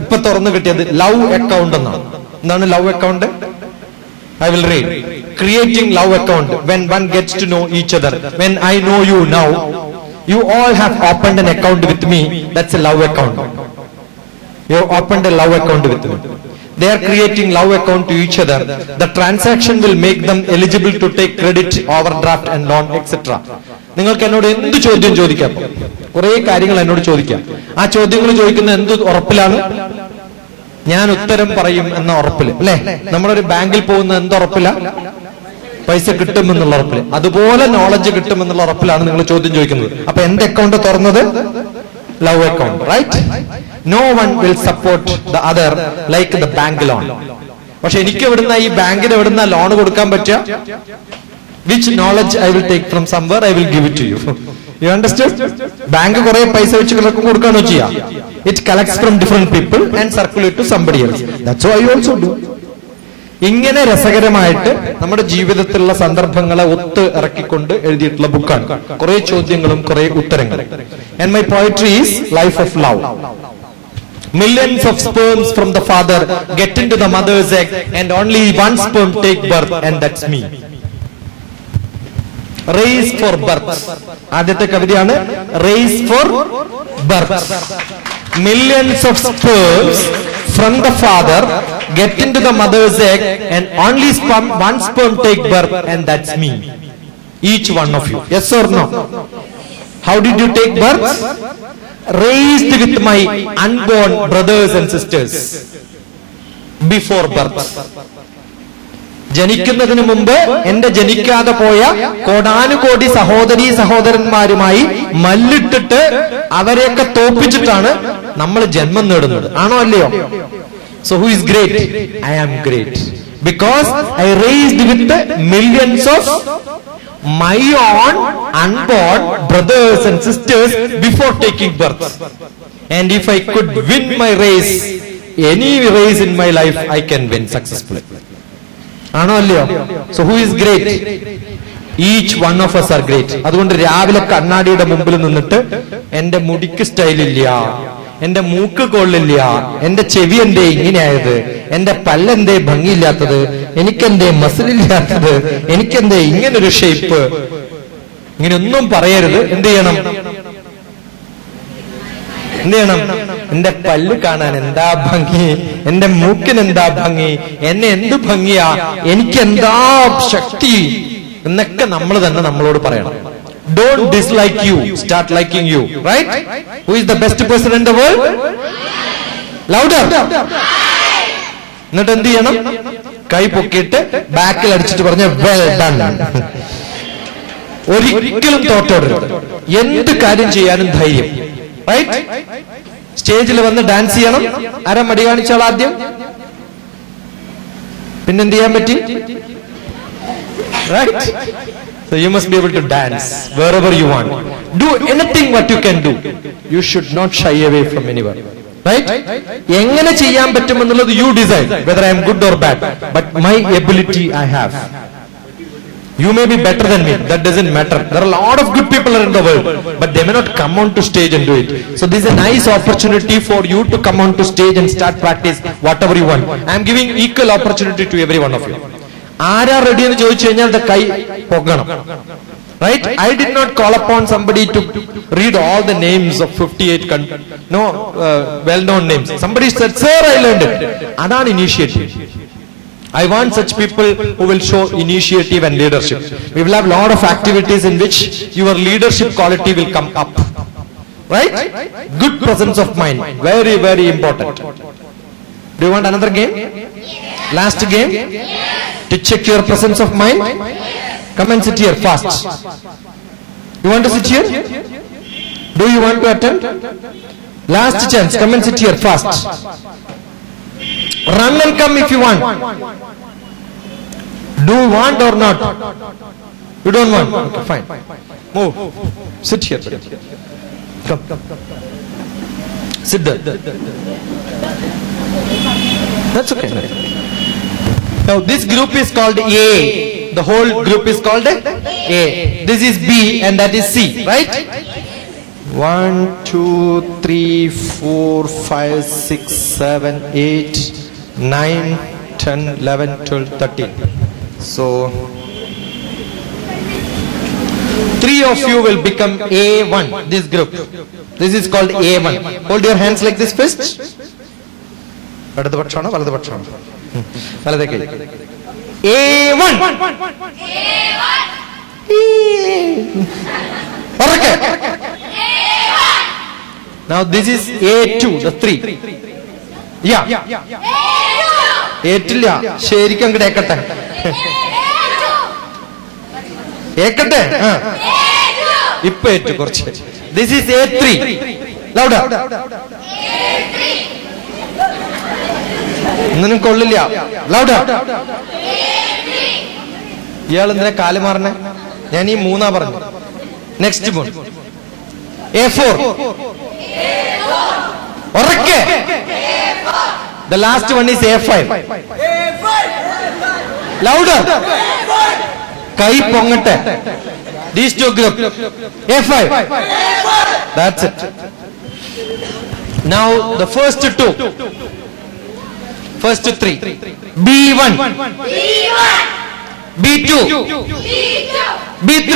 ഇപ്പൊ തുറന്നു കിട്ടിയത് ലവ് അക്കൗണ്ട് എന്നാണ്. എന്താണ് love account? I will read. Creating love account when one gets to know each other. When I know you now, you all have opened an account with me. That's a love account. You have opened a love account with me. They are creating love account to each other. The transaction will make them eligible to take credit, overdraft and loan, etc. നിങ്ങൾക്ക് എന്നോട് എന്ത് ചോദ്യം ചോദിക്കാം, കുറെ കാര്യങ്ങൾ എന്നോട് ചോദിക്കാം. ആ ചോദ്യങ്ങൾ ചോദിക്കുന്ന എന്ത് ഉറപ്പിലാണ്? ഞാൻ ഉത്തരം പറയും എന്ന ഉറപ്പില്, അല്ലെ? നമ്മളൊരു ബാങ്കിൽ പോകുന്ന എന്ത് ഉറപ്പില? പൈസ കിട്ടുമെന്നുള്ള ഉറപ്പില്. അതുപോലെ നോളജ് കിട്ടുമെന്നുള്ള ഉറപ്പിലാണ് നിങ്ങൾ ചോദ്യം ചോദിക്കുന്നത്. അപ്പൊ എന്റെ അക്കൗണ്ട് തുറന്നത് love account, right? No one will support the other like the bank loan. പക്ഷെ എനിക്ക് എവിടുന്ന ഈ ബാങ്കിന് എവിടുന്ന ലോൺ കൊടുക്കാൻ പറ്റുക? Which knowledge I will take from somewhere, I will give it to you. You understood? Bank കുറെ പൈസ വെച്ച് കൊടുക്കാണോ ചെയ്യാം? It collects from different people and circulate to somebody else. That's what I also do. ഇങ്ങനെ രസകരമായിട്ട് നമ്മുടെ ജീവിതത്തിലുള്ള സന്ദർഭങ്ങളെ ഒത്ത് ഇറക്കിക്കൊണ്ട് എഴുതിയിട്ടുള്ള ബുക്കാണ്. കുറെ ചോദ്യങ്ങളും കുറെ ഉത്തരങ്ങളും. And my poetry is life of love. Millions of sperms from the father get into the mother's egg and only one sperm take birth, and that's me. Race for birth. ആദ്യത്തെ കവിതയാണ് Race for birth. Millions of sperms from the father get into the mother's egg and only one sperm take birth, and that's me. Each one of you. Yes or no? How did you take birth? Raised with my unborn brothers and sisters before birth. ജനിക്കുന്നതിന് മുമ്പ് എന്റെ ജനിക്കാതെ പോയ കോടാനുകോടി സഹോദരീ സഹോദരന്മാരുമായി മല്ലിട്ടിട്ട് അവരെയൊക്കെ തോപ്പിച്ചിട്ടാണ് നമ്മൾ ജന്മം നേടുന്നത്. ആണോ അല്ലയോ? So who is great? I am great because I raised with the millions of my own unborn brothers and sisters before taking birth. And if I could win my race, any race in my life, I can win successfully. ആണോ അല്ലയോ? So who is great? Each one of us are great. അതുകൊണ്ട് രാവിലെ കണ്ണാടിയുടെ മുമ്പിൽ നിന്നിട്ട് എന്റെ മുടിക്ക് സ്റ്റൈലില്ല, എന്റെ മൂക്ക് കൊള്ളില്ല, എന്റെ ചെവി എന്തേ ഇങ്ങനെയായത്, എന്റെ പല്ലെന്തേ ഭംഗിയില്ലാത്തത്, എനിക്കെന്തേ മസിലില്ലാത്തത്, എനിക്കെന്തേ ഇങ്ങനൊരു ഷേപ്പ്, ഇങ്ങനെയൊന്നും പറയരുത്. എന്ത് ചെയ്യണം? എന്ത് ചെയ്യണം? എന്റെ പല്ല് കാണാൻ എന്താ ഭംഗി, എന്റെ മൂക്കിന് എന്താ ഭംഗി, എന്നെ എന്ത് ഭംഗിയാ, എനിക്ക് എന്താ ശക്തി എന്നൊക്കെ നമ്മൾ തന്നെ നമ്മളോട് പറയണം. Don't dislike you, start liking you, right? Who is the best person in the world? Louder. എന്നിട്ട് എന്ത് ചെയ്യണം? കൈ പൊക്കിയിട്ട് ബാക്കിൽ അടിച്ചിട്ട് പറഞ്ഞ well done. ഒരിക്കലും തോറ്റോടരുത്. എന്ത് കാര്യം ചെയ്യാനും ധൈര്യം, റൈറ്റ്? സ്റ്റേജിൽ വന്ന് ഡാൻസ് ചെയ്യണം. ആരാ മടി കാണിച്ചാൽ ആദ്യം? പിന്നെന്ത് ചെയ്യാൻ പറ്റി? Right? So you must be able to dance wherever you want. Do anything what you can do. You should not shy away from anyone. Right? എങ്ങനെ ചെയ്യാൻ പറ്റുമെന്നുള്ളത് you decide whether I am good or bad. But my ability I have. You may be better than me. That doesn't matter. There are a lot of good people in the world, but they may not come on to stage and do it. So this is a nice opportunity for you to come on to stage and start practice whatever you want. I am giving equal opportunity to every one of you. ആരാ റെഡി എന്ന് ചോദിച്ചു കഴിഞ്ഞാൽ കൈ പൊക്കണം. Right? I did not call upon somebody to read all the names of 58 well-known names. Somebody said, "Sir, I learned it." Adan initiative. I want such people who will show initiative and leadership. We will have a lot of activities in which your leadership quality will come up. Right? Good presence of mind. Very, very important. Do you want another game? Last game? To check your presence of mind? Come and sit here fast. You want to sit here? Do you want to attend? Last chance. Come and sit here fast. Run and come if you want. Do you want or not? You don't want? Okay, fine. Move. Sit here. Come. Sit there. That's okay. Now this group is called A. The whole group is called A. This is B and that is C, right? 1, 2, 3, 4, 5, 6, 7, 8, 9, 10, 11, 12, 13. So 3 of you will become A1, this group. This is called A1. Hold your hands like this fist. A1. Now this is A2, the 3. Yeah. A2. ശരിക്കും അങ്ങോട്ട് ഏക്കട്ടെ. ഏക്കട്ടെ. ഇപ്പൊ ഏറ്റു കുറച്ച്. This is A3. Louder. ഒന്നിനും കൊള്ളില്ല. Louder. ഇയാൾ എന്തിനാ കാല് മാറണേ? ഞാൻ ഈ 3 പറഞ്ഞു. നെക്സ്റ്റ് മോൺ A4. ഉറക്കെ. The last one is A5. Louder. കൈ പൊങ്ങട്ടെ. These two group. A5. That's it. Now the first 2. First 3. B1. B2. B3.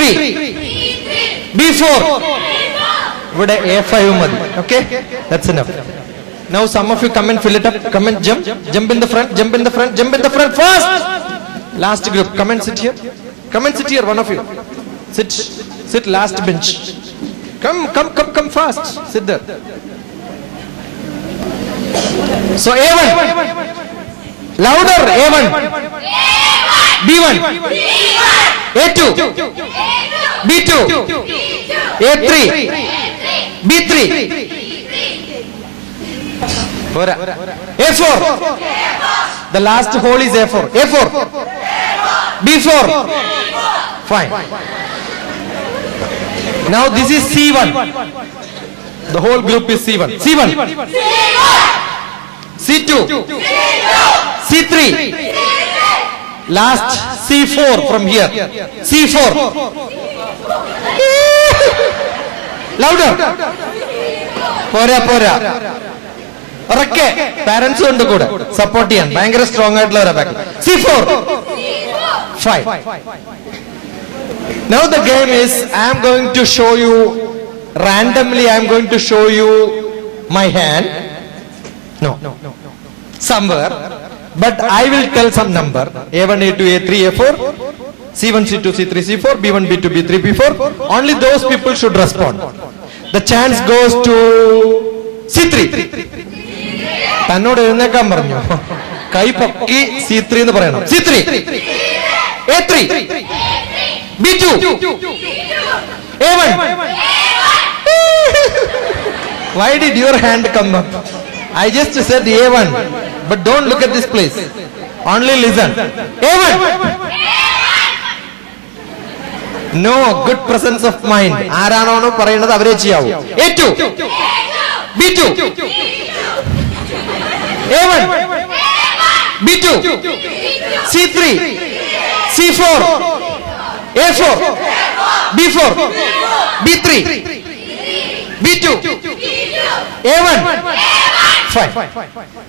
B4. Would A5 madi. Okay? That's enough. Now some of you come and fill it up. Come and jump. Jump in the front. Jump in the front. Jump in the front. First. Last group. Come and sit here. Come and sit here, one of you. Sit. Sit last bench. Come fast. Sit there. So A1. Louder. A1. B1. A2. B2. A3. B3. A4. The last hole is A4. A4. B4. Fine. Now this is C1. The whole group is C1. C1. C2. C3. Last C4 from here. C4. Louder. പോരാ പോരാ. ഉറക്കെ പാരന്റ്സ് കൊണ്ട് കൂടെ സപ്പോർട്ട് ചെയ്യാൻ ഭയങ്കര സ്ട്രോങ് ആയിട്ടുള്ള back. C4. 5. Now the game is, I am going to show you randomly. I am going to show you my hand. No. Somewhere. But I will tell some number. A1, A2, A3, A4. C1, C2, C3, C4. B1, B2, B3, B4. Only those people should respond. The chance goes to C3. തന്നോട് എഴുന്നേക്കാൻ പറഞ്ഞു. കൈ പൊക്കി C3 എന്ന് പറയണം. C3. A3. B2. A1. Why did your hand come up? I just said A1. But don't look at this place. Only listen. A1. No, good presence of mind. ആരാണോ പറയുന്നത് അവരെ ചെയ്യാവൂ. A2. B2. A1. B2. C3. C4. A4. B4. B3. B2. A1. Fine.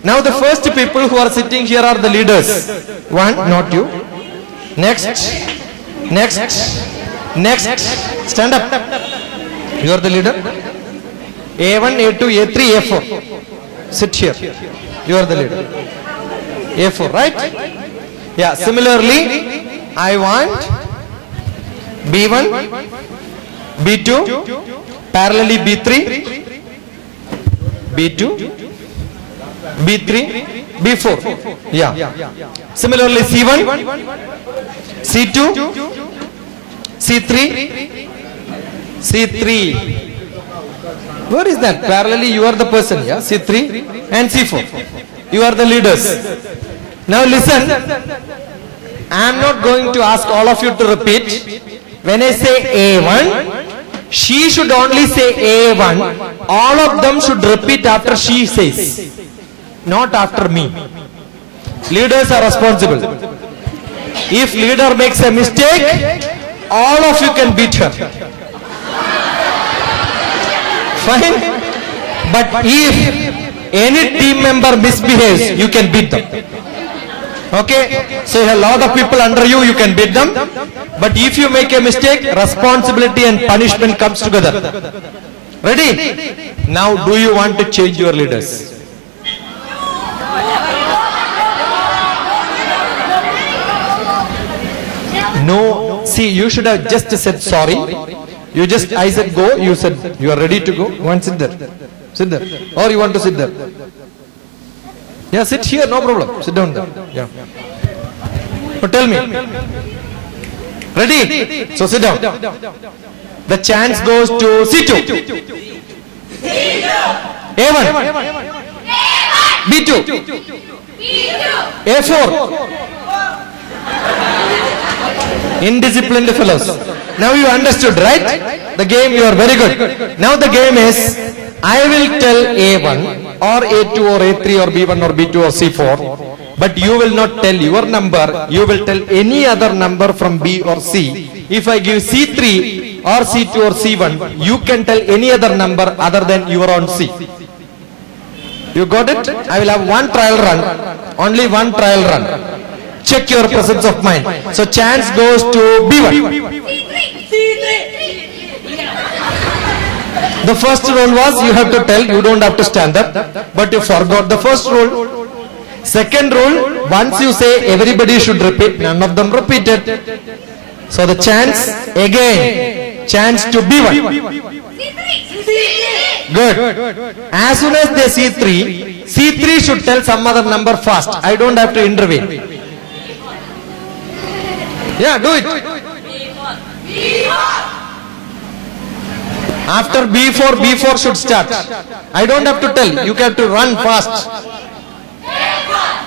Now the first people who are sitting here are the leaders. One, not you. Next. Next. Next. Stand up. You are the leader. A1, A2, A3, A4. Sit here. You are the leader. A4, right? Yeah. Similarly, I want B1, B2, parallelly B3, B2, B3, B4. Yeah. Similarly, C1, C2, C3, C3. Where is that? Parallelly, you are the person. Yeah. C3 and C4. You are the leaders. Now listen. I am not going to ask all of you to repeat. When I say A1, she should only say A1. All of them should repeat after she says, not after me. Leaders are responsible. If leader makes a mistake, all of you can beat her. Fine? But if any team member misbehaves, you can beat them. Okay? So a lot of people under you, you can beat them. But if you make a mistake, responsibility and punishment comes together. Ready? Now, do you want to change your leaders? No. See, you should have just said sorry. You just, I said go, you said you are ready to go. You want to sit there? Sit there. Or you want to sit there? Yeah, sit here, no problem. Sit down there. Yeah. But tell me. Ready? So sit down. The chance goes to C2. A1. B2. A4. Indisciplined fellows. Now you understood, right? The game, you are very good. Now the game is, I will tell A1 or A2 or A3 or B1 or B2 or C4, but you will not tell your number. You will tell any other number from B or C. If I give C3 or C2 or C1, you can tell any other number other than your own C. You got it? I will have one trial run. Only one trial run. Check your presence of mind. So chance goes to B1. The first rule was you have to tell, you don't have to stand up, but you forgot the first rule. Second rule, once you say everybody should repeat, none of them repeated. So the chance again, chance to B1. Good. As soon as they see 3, C3 should tell some other number fast. I don't have to intervene. Yeah, do it. After B4, B4 should start. I don't have to tell. You have to run fast.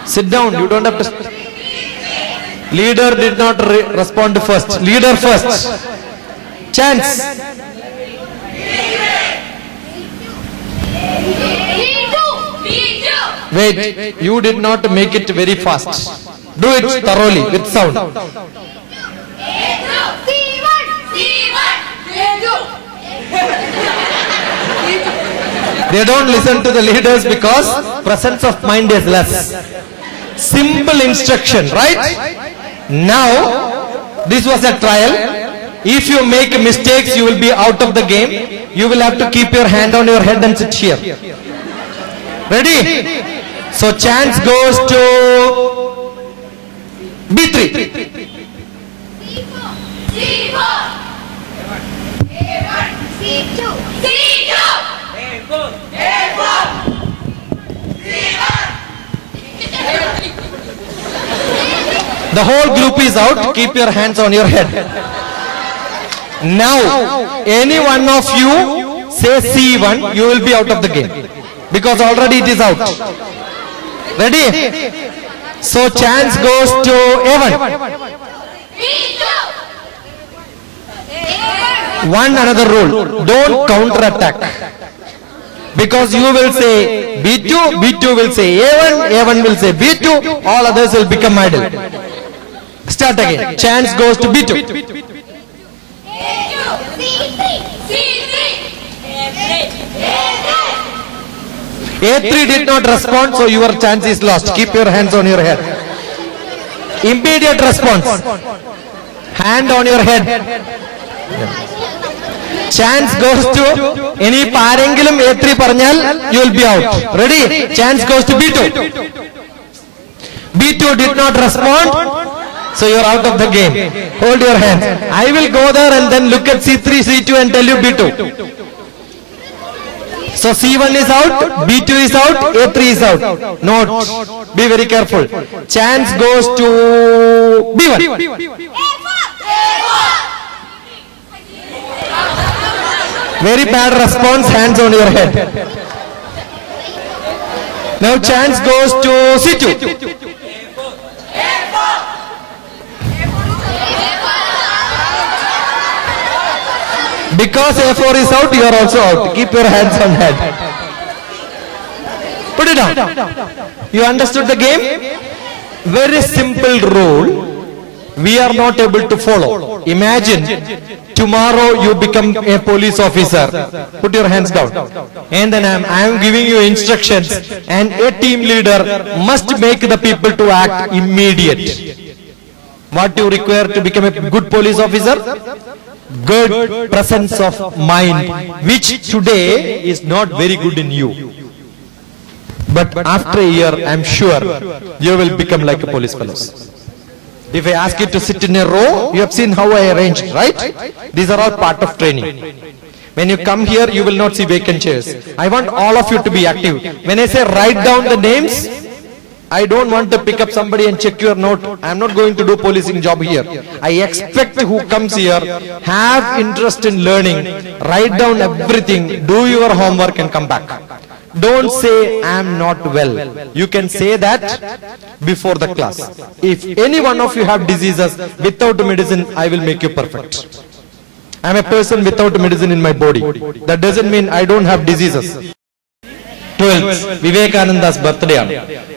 Sit down. You don't have to. Leader did not respond first. Leader first. Chance. Wait. You did not make it very fast. Do it thoroughly with sound. They don't listen to the leaders because presence of mind is less. Simple instruction, right? Now, this was a trial. If you make mistakes, you will be out of the game. You will have to keep your hand on your head and sit here. Ready? So chance goes to B3. C4. A1. C2. C2. A4. A4. C1. The whole group is out. Keep your hands on your head. Now, any one of you say C1, you will be out of the game. Because already it is out. Ready? So chance goes to A1. One another rule. Don't counter attack. Because you will say B2, B2 will say A1, A1 will say B2, all others will become idle. Start again. Chance goes to B2. A3 did not respond, so your chance is lost. Keep your hands on your head. Immediate response. Hand on your head. Chance goes to any parengilum A3 parnal, you will be out. Ready? Chance goes to B2. B2 did not respond, so you are out of the game. Hold your hands. I will go there and then look at C3, C2 and tell you B2. So C1 is out, B2 is out, A3 is out. Note, be very careful. Chance goes to B1. Very bad response, hands on your head. Now chance goes to C2. Because A4 is out, you are also out. Keep your hands on head. Put it down. You understood the game? Very simple rule. We are not able to follow. Imagine tomorrow you become a police officer. Put your hands down. And then I am giving you instructions. And a team leader must make the people to act immediate. What you require to become a good police officer? Good presence of mind, which today is not very good in you. But after a year, I am sure you will become like a police fellows. If I ask you to sit in a row, you have seen how I arranged, right? These are all part of training. When you come here, you will not see vacant chairs. I want all of you to be active. When I say write down the names, I don't want to pick up somebody and check your note. I am not going to do policing job here. I expect who comes here, have interest in learning, write down everything, do your homework and come back. Don't say I am not well. You can say that before the class. If any one of you have diseases, without medicine, I will make you perfect. I am a person without medicine in my body. That doesn't mean I don't have diseases. 12th, Vivekananda's birthday.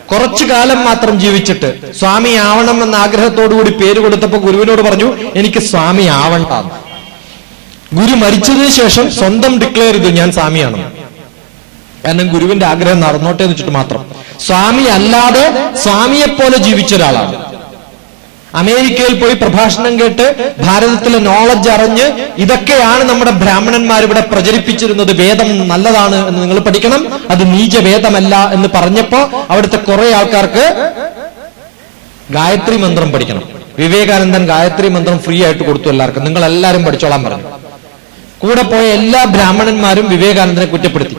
കുറച്ചു കാലം മാത്രം ജീവിച്ചിട്ട് സ്വാമി ആവണം എന്ന ആഗ്രഹത്തോടുകൂടി പേര് കൊടുത്തപ്പോൾ ഗുരുവിനോട് പറഞ്ഞു എനിക്ക് സ്വാമി ആവണ്ട. ഗുരു മരിച്ചതിന് ശേഷം സ്വന്തം ഡിക്ലെയർ ചെയ്തു ഞാൻ സ്വാമിയാണ്. കാരണം ഗുരുവിന്റെ ആഗ്രഹം നടന്നോട്ടെ എന്ന് വെച്ചിട്ട് മാത്രം. സ്വാമി അല്ലാതെ സ്വാമിയെപ്പോലെ ജീവിച്ച ഒരാളാണ്. അമേരിക്കയിൽ പോയി പ്രഭാഷണം കേട്ട് ഭാരതത്തിലെ നോളജ് അറിഞ്ഞ് ഇതൊക്കെയാണ് നമ്മുടെ ബ്രാഹ്മണന്മാർ ഇവിടെ പ്രചരിപ്പിച്ചിരുന്നത്, വേദം നല്ലതാണ് എന്ന് നിങ്ങൾ പഠിക്കണം, അത് നീചവേദമല്ല എന്ന് പറഞ്ഞപ്പോ അവിടുത്തെ കുറെ ആൾക്കാർക്ക് ഗായത്രി മന്ത്രം പഠിക്കണം. വിവേകാനന്ദൻ ഗായത്രി മന്ത്രം ഫ്രീ ആയിട്ട് കൊടുത്തു എല്ലാവർക്കും, നിങ്ങൾ എല്ലാവരും പഠിച്ചോളാൻ പറഞ്ഞു. കൂടെ പോയ എല്ലാ ബ്രാഹ്മണന്മാരും വിവേകാനന്ദനെ കുറ്റപ്പെടുത്തി.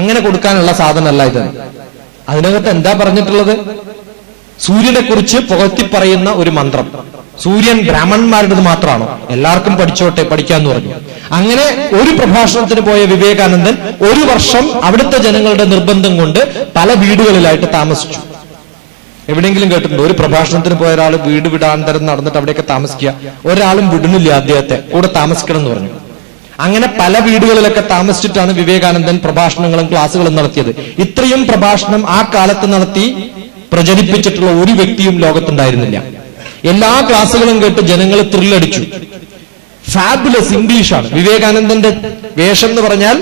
അങ്ങനെ കൊടുക്കാനുള്ള സാധനമല്ല ഇത്. അതിനകത്ത് എന്താ പറഞ്ഞിട്ടുള്ളത്? സൂര്യനെ കുറിച്ച് പുകഴ്ത്തി പറയുന്ന ഒരു മന്ത്രം. സൂര്യൻ ബ്രാഹ്മണന്മാരുടേത് മാത്രമാണോ? എല്ലാവർക്കും പഠിച്ചോട്ടെ, പഠിക്കാന്ന് പറഞ്ഞു. അങ്ങനെ ഒരു പ്രഭാഷണത്തിന് പോയ വിവേകാനന്ദൻ ഒരു വർഷം അവിടുത്തെ ജനങ്ങളുടെ നിർബന്ധം കൊണ്ട് പല വീടുകളിലായിട്ട് താമസിച്ചു. എവിടെയെങ്കിലും കേട്ടിട്ടുണ്ടോ ഒരു പ്രഭാഷണത്തിന് പോയ ഒരാൾ വീട് വിടാന്തരം നടന്നിട്ട് അവിടെയൊക്കെ താമസിക്കുക? ഒരാളും വിടുന്നില്ല അദ്ദേഹത്തെ, കൂടെ താമസിക്കണം എന്ന് പറഞ്ഞു. അങ്ങനെ പല വീടുകളിലൊക്കെ താമസിച്ചിട്ടാണ് വിവേകാനന്ദൻ പ്രഭാഷണങ്ങളും ക്ലാസ്സുകളും നടത്തിയത്. ഇത്രയും പ്രഭാഷണം ആ കാലത്ത് നടത്തി പ്രചരിപ്പിച്ചിട്ടുള്ള ഒരു വ്യക്തിയും ലോകത്തുണ്ടായിരുന്നില്ല. എല്ലാ ക്ലാസ്സുകളും കേട്ട് ജനങ്ങൾ ത്രില്ലടിച്ചു. ഫാബുലസ് ഇംഗ്ലീഷാണ്. വിവേകാനന്ദന്റെ വേഷം എന്ന് പറഞ്ഞാൽ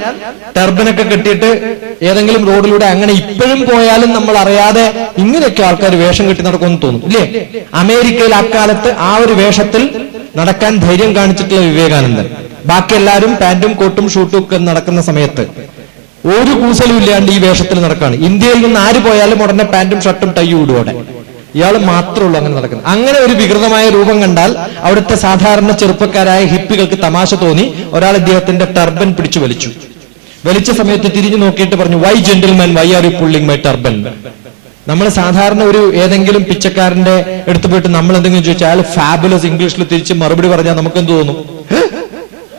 ടർബനൊക്കെ കെട്ടിയിട്ട് ഏതെങ്കിലും റോഡിലൂടെ അങ്ങനെ ഇപ്പോഴും പോയാലും നമ്മൾ അറിയാതെ ഇങ്ങനെയൊക്കെ ആൾക്കാർ വേഷം കെട്ടി നടക്കുമെന്ന് തോന്നും ഇല്ലേ? അമേരിക്കയിൽ അക്കാലത്ത് ആ ഒരു വേഷത്തിൽ നടക്കാൻ ധൈര്യം കാണിച്ചിട്ടുള്ള വിവേകാനന്ദൻ. ബാക്കി എല്ലാവരും പാന്റും കോട്ടും ഷൂട്ടും ഒക്കെ നടക്കുന്ന സമയത്ത് ഒരു കൂസലും ഇല്ലാണ്ട് ഈ വേഷത്തിൽ നടക്കാണ്. ഇന്ത്യയിൽ നിന്ന് ആര് പോയാലും ഉടനെ പാന്റും ഷർട്ടും ടൈയും ഇടുവോടെ. ഇയാൾ മാത്രമേ ഉള്ളൂ അങ്ങനെ നടക്കുന്നത്. അങ്ങനെ ഒരു വികൃതമായ രൂപം കണ്ടാൽ അവിടുത്തെ സാധാരണ ചെറുപ്പക്കാരായ ഹിപ്പികൾക്ക് തമാശ തോന്നി. ഒരാൾ ഇദ്ദേഹത്തിന്റെ ടർബൻ പിടിച്ചു വലിച്ച സമയത്ത് തിരിഞ്ഞു നോക്കിയിട്ട് പറഞ്ഞു, why gentleman why are you pulling my turban? നമ്മൾ സാധാരണ ഒരു ഏതെങ്കിലും പിച്ചക്കാരന്റെ അടുത്ത് പോയിട്ട് നമ്മൾ എന്തെങ്കിലും ചോദിച്ചാൽ അയാൾ ഫാബുലസ് ഇംഗ്ലീഷിൽ തിരിച്ച് മറുപടി പറഞ്ഞാൽ നമുക്ക് എന്ത് തോന്നും?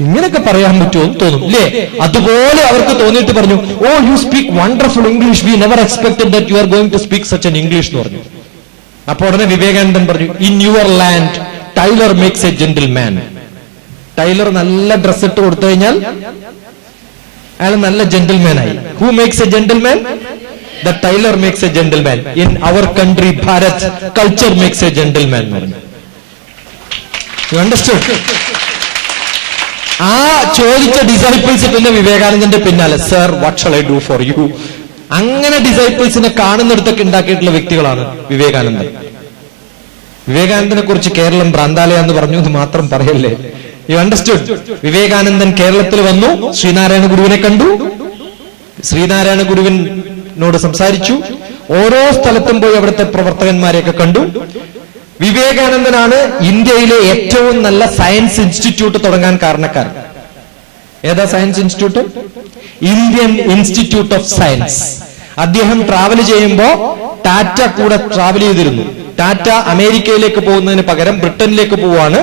ഇങ്ങനെയൊക്കെ പറയാൻ പറ്റുമോ എന്ന് തോന്നും ഇല്ലേ? അതുപോലെ അവർക്ക് തോന്നിയിട്ട് പറഞ്ഞു, oh you speak wonderful English, we never expected that you are going to speak such an English എന്ന് പറഞ്ഞു. അപ്പൊ ഉടനെ വിവേകാനന്ദൻ പറഞ്ഞു, in your land tailor makes a gentleman. Tailor നല്ല ഡ്രസ് ഇട്ട് കൊടുത്തു കഴിഞ്ഞാൽ അയാൾ നല്ല ജെന്റിൽമാൻ ആയി. Who makes a gentleman? The tailor makes a gentleman. In our country Bharat culture makes a gentleman എന്ന് പറഞ്ഞു. You understood? ആ ചോദിച്ച ഡിസൈപ്പിൾസ് പിന്നെ വിവേകാനന്ദന്റെ പിന്നാലെ, sir what shall I do for you? അങ്ങനെ ഡിസൈപ്പിൾസിനെ കാണുന്നിടത്തൊക്കെ ഉണ്ടാക്കിയിട്ടുള്ള വ്യക്തികളാണ് വിവേകാനന്ദൻ. വിവേകാനന്ദനെ കുറിച്ച് കേരളം ഭ്രാന്താലയ എന്ന് പറഞ്ഞു എന്ന് മാത്രം പറയല്ലേ. You understood? വിവേകാനന്ദൻ കേരളത്തിൽ വന്നു, ശ്രീനാരായണ ഗുരുവിനെ കണ്ടു, ശ്രീനാരായണ ഗുരുവിനോട് സംസാരിച്ചു, ഓരോ സ്ഥലത്തും പോയി അവിടുത്തെ പ്രവർത്തകന്മാരെയൊക്കെ കണ്ടു. വിവേകാനന്ദനാണ് ഇന്ത്യയിലെ ഏറ്റവും നല്ല സയൻസ് ഇൻസ്റ്റിറ്റ്യൂട്ട് തുടങ്ങാൻ കാരണക്കാരൻ. ഏതാ science institute? Indian institute of science. അദ്ദേഹം ട്രാവൽ ചെയ്യുമ്പോ ടാറ്റ കൂടെ ട്രാവൽ ചെയ്തിരുന്നു. ടാറ്റ അമേരിക്കയിലേക്ക് പോകുന്നതിന് പകരം ബ്രിട്ടനിലേക്ക് പോവാണ്,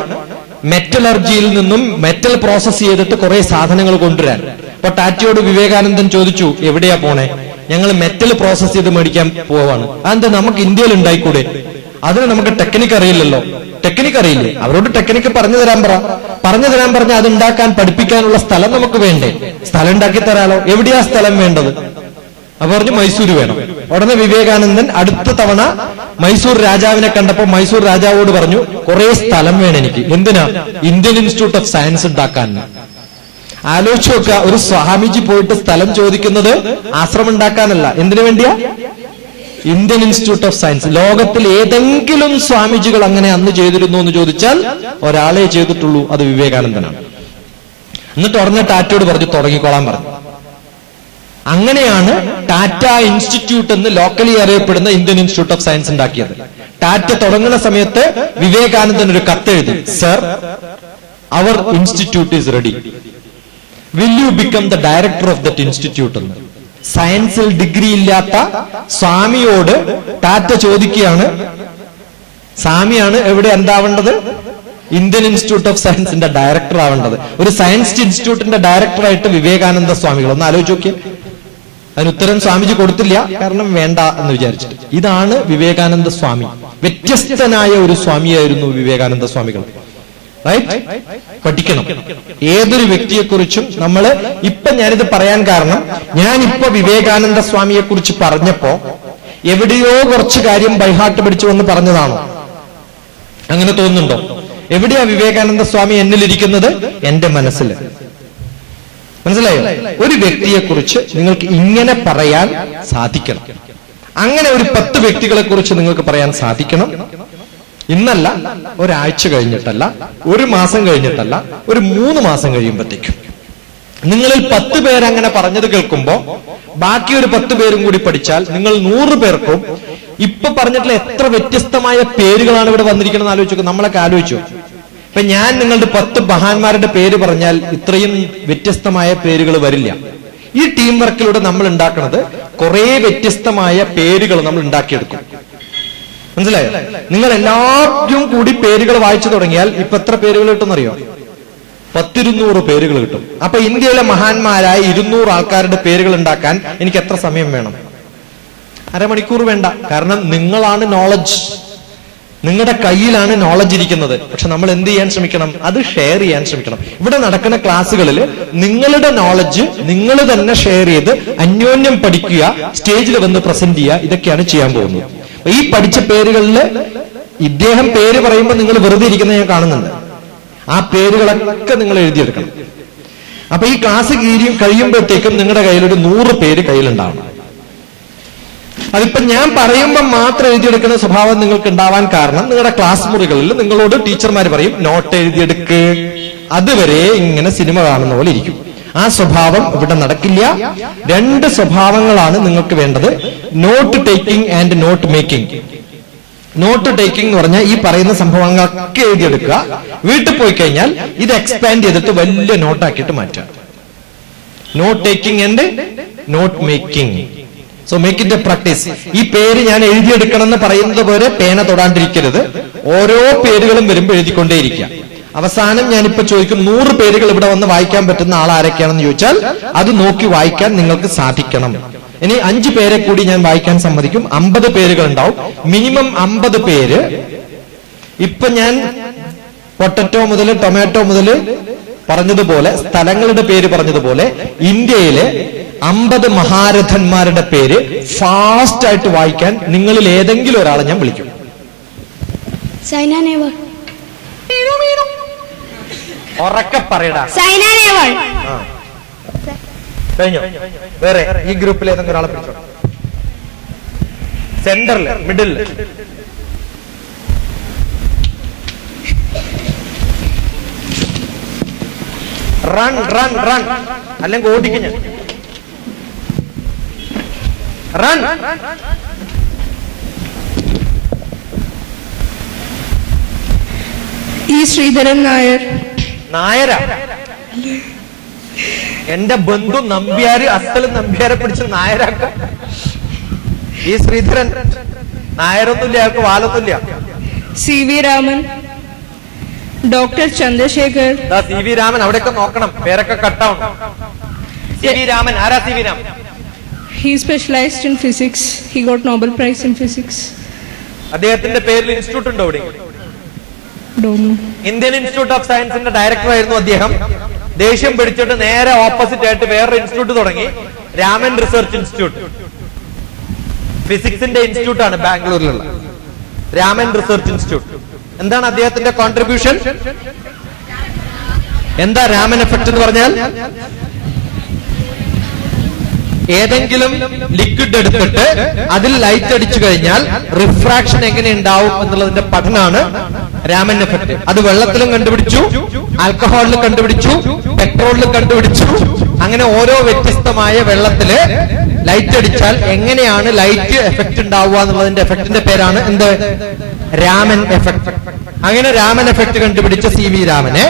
മെറ്റലർജിയിൽ നിന്നും മെറ്റൽ പ്രോസസ് ചെയ്തിട്ട് കുറെ സാധനങ്ങൾ കൊണ്ടുവരാൻ. അപ്പൊ ടാറ്റയോട് വിവേകാനന്ദൻ ചോദിച്ചു, എവിടെയാ പോണേ? ഞങ്ങൾ മെറ്റൽ പ്രോസസ് ചെയ്ത് മേടിക്കാൻ പോവാണ്. അതെന്താ നമുക്ക് ഇന്ത്യയിൽ ഉണ്ടായിക്കൂടെ? അതിന് നമുക്ക് ടെക്നിക്ക് അറിയില്ലല്ലോ. ടെക്നിക്ക് അറിയില്ലേ? അവരോട് ടെക്നിക്ക് പറഞ്ഞു തരാൻ പറഞ്ഞ അത് ഉണ്ടാക്കാൻ പഠിപ്പിക്കാനുള്ള സ്ഥലം നമുക്ക് വേണ്ടേ? സ്ഥലം ഉണ്ടാക്കി തരാലോ. എവിടെയാ സ്ഥലം വേണ്ടത്? അപ്പൊ പറഞ്ഞു മൈസൂര് വേണം. ഉടനെ വിവേകാനന്ദൻ അടുത്ത തവണ മൈസൂർ രാജാവിനെ കണ്ടപ്പോ മൈസൂർ രാജാവോട് പറഞ്ഞു, കുറെ സ്ഥലം വേണം എനിക്ക്. എന്തിനാ? ഇന്ത്യൻ ഇൻസ്റ്റിറ്റ്യൂട്ട് ഓഫ് സയൻസ് ഉണ്ടാക്കാൻ. ആലോചിച്ച് നോക്കുക, ഒരു സ്വാമിജി പോയിട്ട് സ്ഥലം ചോദിക്കുന്നത് ആശ്രമം ഉണ്ടാക്കാനല്ല. എന്തിനു വേണ്ടിയാ? Indian institute of science. ലോകത്തിൽ ഏതെങ്കിലും സ്വാമിജികൾ അങ്ങനെ അന്ന് ചെയ്തിരുന്നു എന്ന് ചോദിച്ചാൽ ഒരാളെ ചെയ്തിട്ടുള്ളൂ, അത് വിവേകാനന്ദനാണ്. എന്നിട്ട് ഉടനെ ടാറ്റയോട് പറഞ്ഞു തുടങ്ങിക്കോളാൻ പറഞ്ഞു. അങ്ങനെയാണ് ടാറ്റ ഇൻസ്റ്റിറ്റ്യൂട്ട് എന്ന് ലോക്കലി അറിയപ്പെടുന്ന ഇന്ത്യൻ ഇൻസ്റ്റിറ്റ്യൂട്ട് ഓഫ് സയൻസ് ഉണ്ടാക്കിയത്. ടാറ്റ തുടങ്ങുന്ന സമയത്ത് വിവേകാനന്ദൻ ഒരു കത്തെഴുതി, sir our institute is ready, will you become the director of that institute എന്ന്. സയൻസിൽ ഡിഗ്രി ഇല്ലാത്ത സ്വാമിയോട് ടാറ്റ ചോദിക്കുകയാണ്, സ്വാമിയാണ് എവിടെ എന്താവേണ്ടത്? ഇന്ത്യൻ ഇൻസ്റ്റിറ്റ്യൂട്ട് ഓഫ് സയൻസിന്റെ ഡയറക്ടർ ആവേണ്ടത്. ഒരു സയൻസ് ഇൻസ്റ്റിറ്റ്യൂട്ടിന്റെ ഡയറക്ടറായിട്ട് വിവേകാനന്ദ സ്വാമികൾ. ഒന്ന് ആലോചിച്ച് നോക്കിയേ. അതിന് ഉത്തരം സ്വാമിജി കൊടുത്തില്ല, കാരണം വേണ്ട എന്ന് വിചാരിച്ചിട്ട്. ഇതാണ് വിവേകാനന്ദ സ്വാമി. വ്യത്യസ്തനായ ഒരു സ്വാമിയായിരുന്നു വിവേകാനന്ദ സ്വാമികൾ. റൈറ്റ്? പഠിക്കണം. ഏതൊരു വ്യക്തിയെക്കുറിച്ചും നമ്മൾ ഇപ്പൊ ഞാനിത് പറയാൻ കാരണം, ഞാനിപ്പോ വിവേകാനന്ദ സ്വാമിയെ കുറിച്ച് പറഞ്ഞപ്പോ എവിടെയോ കുറച്ച് കാര്യം ബൈഹാർട്ട് പഠിച്ചു എന്ന് പറഞ്ഞതാണോ? അങ്ങനെ തോന്നുന്നുണ്ടോ? എവിടെയാ വിവേകാനന്ദ സ്വാമി എന്നിലിരിക്കുന്നത്? എന്റെ മനസ്സിൽ. മനസ്സിലായോ? ഒരു വ്യക്തിയെക്കുറിച്ച് നിങ്ങൾക്ക് ഇങ്ങനെ പറയാൻ സാധിക്കണം. അങ്ങനെ ഒരു 10 വ്യക്തികളെ കുറിച്ച് നിങ്ങൾക്ക് പറയാൻ സാധിക്കണം. ഇന്നല്ല, ഒരാഴ്ച കഴിഞ്ഞിട്ടല്ല, ഒരു മാസം കഴിഞ്ഞിട്ടല്ല, ഒരു 3 മാസം കഴിയുമ്പോഴത്തേക്കും. നിങ്ങളിൽ 10 പേരങ്ങനെ പറഞ്ഞത് കേൾക്കുമ്പോ ബാക്കി ഒരു 10 പേരും കൂടി പഠിച്ചാൽ നിങ്ങൾ 100 പേർക്കും ഇപ്പൊ പറഞ്ഞിട്ടുള്ള എത്ര വ്യത്യസ്തമായ പേരുകളാണ് ഇവിടെ വന്നിരിക്കുന്നത് ആലോചിച്ചു. നമ്മളൊക്കെ ആലോചിച്ചു. ഇപ്പൊ ഞാൻ നിങ്ങളുടെ 10 മഹാന്മാരുടെ പേര് പറഞ്ഞാൽ ഇത്രയും വ്യത്യസ്തമായ പേരുകൾ വരില്ല. ഈ ടീം വർക്കിലൂടെ നമ്മൾ ഉണ്ടാക്കുന്നത് കുറെ വ്യത്യസ്തമായ പേരുകൾ നമ്മൾ ഉണ്ടാക്കിയെടുക്കും. മനസ്സിലായോ? നിങ്ങൾ എല്ലാവരും കൂടി പേരുകൾ വായിച്ചു തുടങ്ങിയാൽ ഇപ്പൊ എത്ര പേരുകൾ കിട്ടുമെന്നറിയോ? 10-200 പേരുകൾ കിട്ടും. അപ്പൊ ഇന്ത്യയിലെ മഹാന്മാരായ 200 ആൾക്കാരുടെ പേരുകൾ ഉണ്ടാക്കാൻ എനിക്ക് എത്ര സമയം വേണം? അരമണിക്കൂർ വേണ്ട. കാരണം നിങ്ങളാണ് നോളജ്, നിങ്ങളുടെ കയ്യിലാണ് നോളജ് ഇരിക്കുന്നത്. പക്ഷെ നമ്മൾ എന്ത് ചെയ്യാൻ ശ്രമിക്കണം? അത് ഷെയർ ചെയ്യാൻ ശ്രമിക്കണം. ഇവിടെ നടക്കുന്ന ക്ലാസ്സുകളിൽ നിങ്ങളുടെ നോളജ് നിങ്ങൾ തന്നെ ഷെയർ ചെയ്ത് അന്യോന്യം പഠിക്കുക, സ്റ്റേജിൽ വന്ന് പ്രസന്റ് ചെയ്യുക, ഇതൊക്കെയാണ് ചെയ്യാൻ പോകുന്നത്. ഈ പഠിച്ച പേരുകളിൽ ഇദ്ദേഹം പേര് പറയുമ്പോൾ നിങ്ങൾ വെറുതെ ഇരിക്കുന്നത് ഞാൻ കാണുന്നുണ്ട്. ആ പേരുകളൊക്കെ നിങ്ങൾ എഴുതിയെടുക്കണം. അപ്പൊ ഈ ക്ലാസ് കഴിയുമ്പോഴത്തേക്കും നിങ്ങളുടെ കയ്യിൽ ഒരു 100 പേര് കയ്യിലുണ്ടാവണം. അതിപ്പോ ഞാൻ പറയുമ്പോൾ മാത്രം എഴുതിയെടുക്കുന്ന സ്വഭാവം നിങ്ങൾക്ക് ഉണ്ടാവാൻ കാരണം നിങ്ങളുടെ ക്ലാസ് മുറികളിൽ നിങ്ങളോട് ടീച്ചർമാർ പറയും നോട്ട് എഴുതിയെടുക്ക്. അതുവരെ ഇങ്ങനെ സിനിമ കാണുന്ന പോലെ ഇരിക്കും. ആ സ്വഭാവം ഇവിടെ നടക്കില്ല. 2 സ്വഭാവങ്ങളാണ് നിങ്ങൾക്ക് വേണ്ടത്: note taking and note making. Note taking എന്ന് പറഞ്ഞാൽ ഈ പറയുന്ന സംഭവങ്ങളൊക്കെ എഴുതിയെടുക്കുക. വീട്ടിൽ പോയി കഴിഞ്ഞാൽ ഇത് എക്സ്പാൻഡ് ചെയ്തിട്ട് വലിയ നോട്ടാക്കിയിട്ട് മാറ്റുക. Note taking and note making. So make it a practice. ഈ പേര് ഞാൻ എഴുതിയെടുക്കണം എന്ന് പറയുന്നത് പോലെ പേന തൊടാണ്ടിരിക്കരുത്. ഓരോ പേരുകളും വരുമ്പോൾ എഴുതിക്കൊണ്ടേയിരിക്കുക. അവസാനം ഞാനിപ്പോ ചോദിക്കും, 100 പേരുകൾ ഇവിടെ വന്ന് വായിക്കാൻ പറ്റുന്ന ആൾ ആരൊക്കെയാണെന്ന് ചോദിച്ചാൽ അത് നോക്കി വായിക്കാൻ നിങ്ങൾക്ക് സാധിക്കണം. ഇനി 5 പേരെ കൂടി ഞാൻ വായിക്കാൻ സമ്മതിക്കും. 50 പേരുകൾ ഉണ്ടാവും. മിനിമം 50 പേര്. ഇപ്പൊ ഞാൻ പൊട്ടറ്റോ മുതൽ ടൊമാറ്റോ മുതൽ പറഞ്ഞതുപോലെ, സ്ഥലങ്ങളുടെ പേര് പറഞ്ഞതുപോലെ, ഇന്ത്യയിലെ 50 മഹാരഥന്മാരുടെ പേര് ഫാസ്റ്റ് ആയിട്ട് വായിക്കാൻ നിങ്ങളിൽ ഏതെങ്കിലും ഒരാളെ ഞാൻ വിളിക്കും. സൈന നെഹ്വാൾ. ഉറക്കെ പറയടാ. സൈന നെഹ്വാൾ. കഴിഞ്ഞോ? വേറെ ഈ ഗ്രൂപ്പിൽ ഏതെങ്കിലും ഒരാളെ പിടിച്ചോ. സെന്ററില്, മിഡില്. റൺ റൺ റൺ, അല്ലെങ്കിൽ ഓടിക്കും ഞാൻ. റൺ. ഈ ശ്രീധരൻ നായർ. നായരാ? എന്റെ ബന്ധു നമ്പ്യാര്, അസല് നമ്പ്യാരെ പിടിച്ച് നായരാക്ക. ഈ ശ്രീധരൻ നായരൊന്നുമില്ല, അയാൾക്ക് വാലൊന്നുമില്ല. C V Raman. Doctor Chandrasekhar. C V Raman. അവിടെയൊക്കെ നോക്കണം, പേരൊക്കെ കട്ടാവണം. C V Raman. ആരാ C V Raman? He specialized in physics. He got Nobel Prize in physics. അദ്ദേഹത്തിന്റെ പേരിൽ ഇൻസ്റ്റിറ്റ്യൂട്ട് ഉണ്ടോ ഇവിടെ? Don't know. Indian institute of സയൻസിന്റെ ഡയറക്ടർ ആയിരുന്നു അദ്ദേഹം. ദേഷ്യം പിടിച്ചിട്ട് നേരെ ഓപ്പോസിറ്റ് ആയിട്ട് വേറൊരു ഇൻസ്റ്റിറ്റ്യൂട്ട് തുടങ്ങി, രാമൻ റിസർച്ച് ഇൻസ്റ്റിറ്റ്യൂട്ട്. ഫിസിക്സിന്റെ ഇൻസ്റ്റിറ്റ്യൂട്ട് ആണ് ബാംഗ്ലൂരിലുള്ള രാമൻ റിസർച്ച് ഇൻസ്റ്റിറ്റ്യൂട്ട്. എന്താണ് അദ്ദേഹത്തിന്റെ കോൺട്രിബ്യൂഷൻ? എന്താ രാമൻ എഫക്ട് എന്ന് പറഞ്ഞാൽ? ഏതെങ്കിലും ലിക്വിഡ് എടുത്തിട്ട് അതിൽ ലൈറ്റ് അടിച്ചു കഴിഞ്ഞാൽ റിഫ്രാക്ഷൻ എങ്ങനെ ഉണ്ടാവും എന്നുള്ളതിന്റെ പഠനമാണ് രാമൻ എഫക്ട്. അത് വെള്ളത്തിലും കണ്ടുപിടിച്ചു, ആൽക്കഹോളിൽ കണ്ടുപിടിച്ചു, പെട്രോളിൽ കണ്ടുപിടിച്ചു. അങ്ങനെ ഓരോ വ്യത്യസ്തമായ വെള്ളത്തില് ലൈറ്റ് അടിച്ചാൽ എങ്ങനെയാണ് ലൈറ്റ് എഫക്ട് ഉണ്ടാവുക എന്നുള്ളതിന്റെ എഫക്ടിന്റെ പേരാണ് എന്ത്? രാമൻ എഫക്ട്. അങ്ങനെ രാമൻ എഫക്ട് കണ്ടുപിടിച്ച സി വി രാമനെ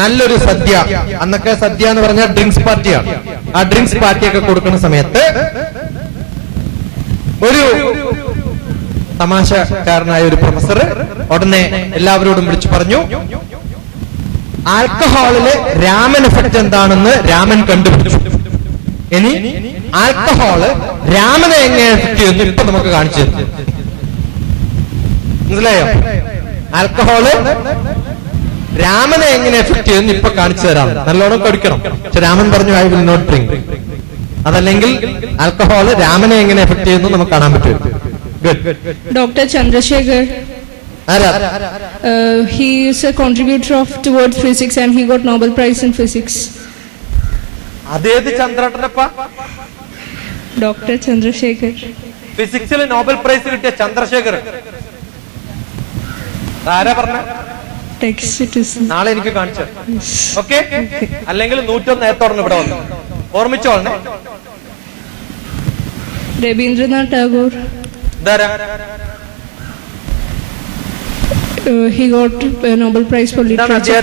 നല്ലൊരു സദ്യ, അന്നൊക്കെ സദ്യ എന്ന് പറഞ്ഞാൽ ഡ്രിങ്ക്സ് പാർട്ടിയാണ്. ആ ഡ്രിങ്ക്സ് പാർട്ടിയൊക്കെ കൊടുക്കുന്ന സമയത്ത് ഒരു തമാശക്കാരനായ ഒരു പ്രൊഫസർ ഉടനെ എല്ലാവരോടും വിളിച്ചു പറഞ്ഞു, ആൽക്കഹോളിലെ രാമൻ എഫക്ട് എന്താണെന്ന് രാമൻ കണ്ടുപിടിച്ചു. ഇനി ആൽക്കഹോള് രാമനെ എങ്ങനെ എഫക്ട് ചെയ്യുന്നു ഇപ്പൊ നമുക്ക് കാണിച്ചു തരും. മനസ്സിലായോ? ആൽക്കഹോള് രാമനെ എങ്ങനെ എഫക്ട് ചെയ്യുന്നു ഇപ്പൊ കാണിച്ചു തരാം. നല്ലോണം കഴിക്കണം. പക്ഷെ രാമൻ പറഞ്ഞു ഐ വിൽ നോട്ട് ഡ്രിങ്ക്. അതല്ലെങ്കിൽ ആൽക്കഹോള് രാമനെ എങ്ങനെ എഫക്ട് ചെയ്യുന്നു നമുക്ക് കാണാൻ പറ്റും. Good. Dr. Chandrasekhar. He is a contributor towards physics and he got Nobel Prize in physics. അതേത് ചന്ദ്രേട്ടനപ്പ? Dr. Chandrasekhar. ഫിസിക്സിൽ നോബൽ പ്രൈസ് കിട്ടിയ ചന്ദ്രശേഖർ. ആരാ പറഞ്ഞ? Text it is. നാളെ എനിക്ക് കാണിച്ചു. ഓക്കെ? അല്ലെങ്കിൽ 101 നേരത്തോടെ ഇവിടെ വന്നു. ഓർമ്മിച്ചോളണേ. Rabindranath Tagore. He got a Nobel Prize for literature.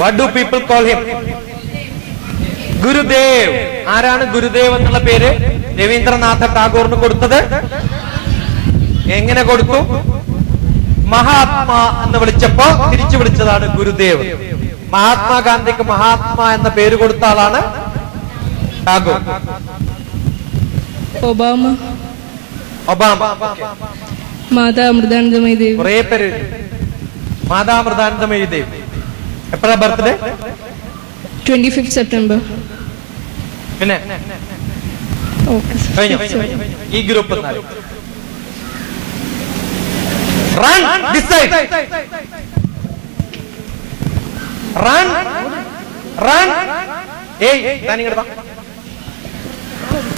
What do people call him? Gurudev. ആരാണ് ഗുരുദേവ് എന്നുള്ള പേര് രവീന്ദ്രനാഥ ടാഗോറിന് കൊടുത്തത്? എങ്ങനെ കൊടുത്തു? മഹാത്മാ എന്ന് വിളിച്ചപ്പോ തിരിച്ചു വിളിച്ചതാണ് ഗുരുദേവ്. മഹാത്മാഗാന്ധിക്ക് മഹാത്മാ എന്ന പേര് കൊടുത്ത ആളാണ് ടാഗോർ. ഒബാമ. ഒബാമ. മാതാ അമൃതാനന്ദമയി ദേവി. കുറെ പേര്. മാതാ അമൃതാനന്ദമയി ദേവി. എപ്പോഴാ ബർത്ത്ഡേ? 25th September. പിന്നെ Okay. കഴിഞ്ഞു. ഈ group run decide run run. ഏയ് താനിങ്ങട് വാ.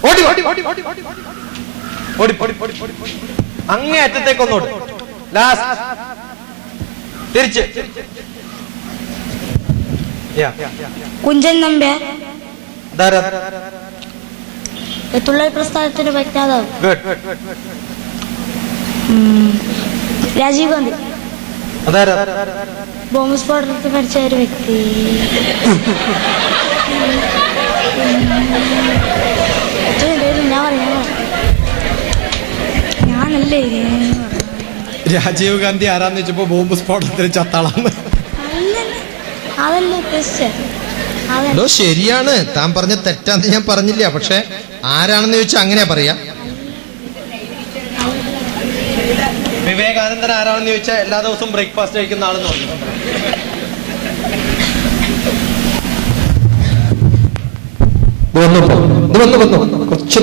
ഓടി ഓടി ഓടി ഓടി ഓടി ഓടി ഓടി അങ്ങേ അറ്റത്തേക്ക് ഒന്നോട്. ലാസ്റ്റ് തിരിച്ച്. കുഞ്ചൻ നമ്പ്യാർ, ധാരാ. തൊഴിലാളി പ്രസ്ഥാനത്തിന്റെ വക്താവ് രാജീവ് ഗാന്ധി, അതാരാ? ബോംബ് സ്ഫോടനത്തിൽ മരിച്ച ഒരു വ്യക്തി. ഞാനല്ലേ രാജീവ് ഗാന്ധി ആരാന്ന് വെച്ചപ്പോ ബോംബ് സ്ഫോടനത്തിൽ ചത്താളാന്ന്. അതല്ലേ ഉദ്ദേശിച്ചത്. ശരിയാണ്, താൻ പറഞ്ഞ തെറ്റാന്ന് ഞാൻ പറഞ്ഞില്ല. പക്ഷെ ആരാണെന്ന് ചോദിച്ചാൽ അങ്ങനെയാ പറയാ. വിവേകാനന്ദൻ ആരാണെന്ന് ചോദിച്ചാൽ എല്ലാ ദിവസവും ബ്രേക്ക്ഫാസ്റ്റ് കഴിക്കുന്ന ആളെന്ന് പറഞ്ഞു.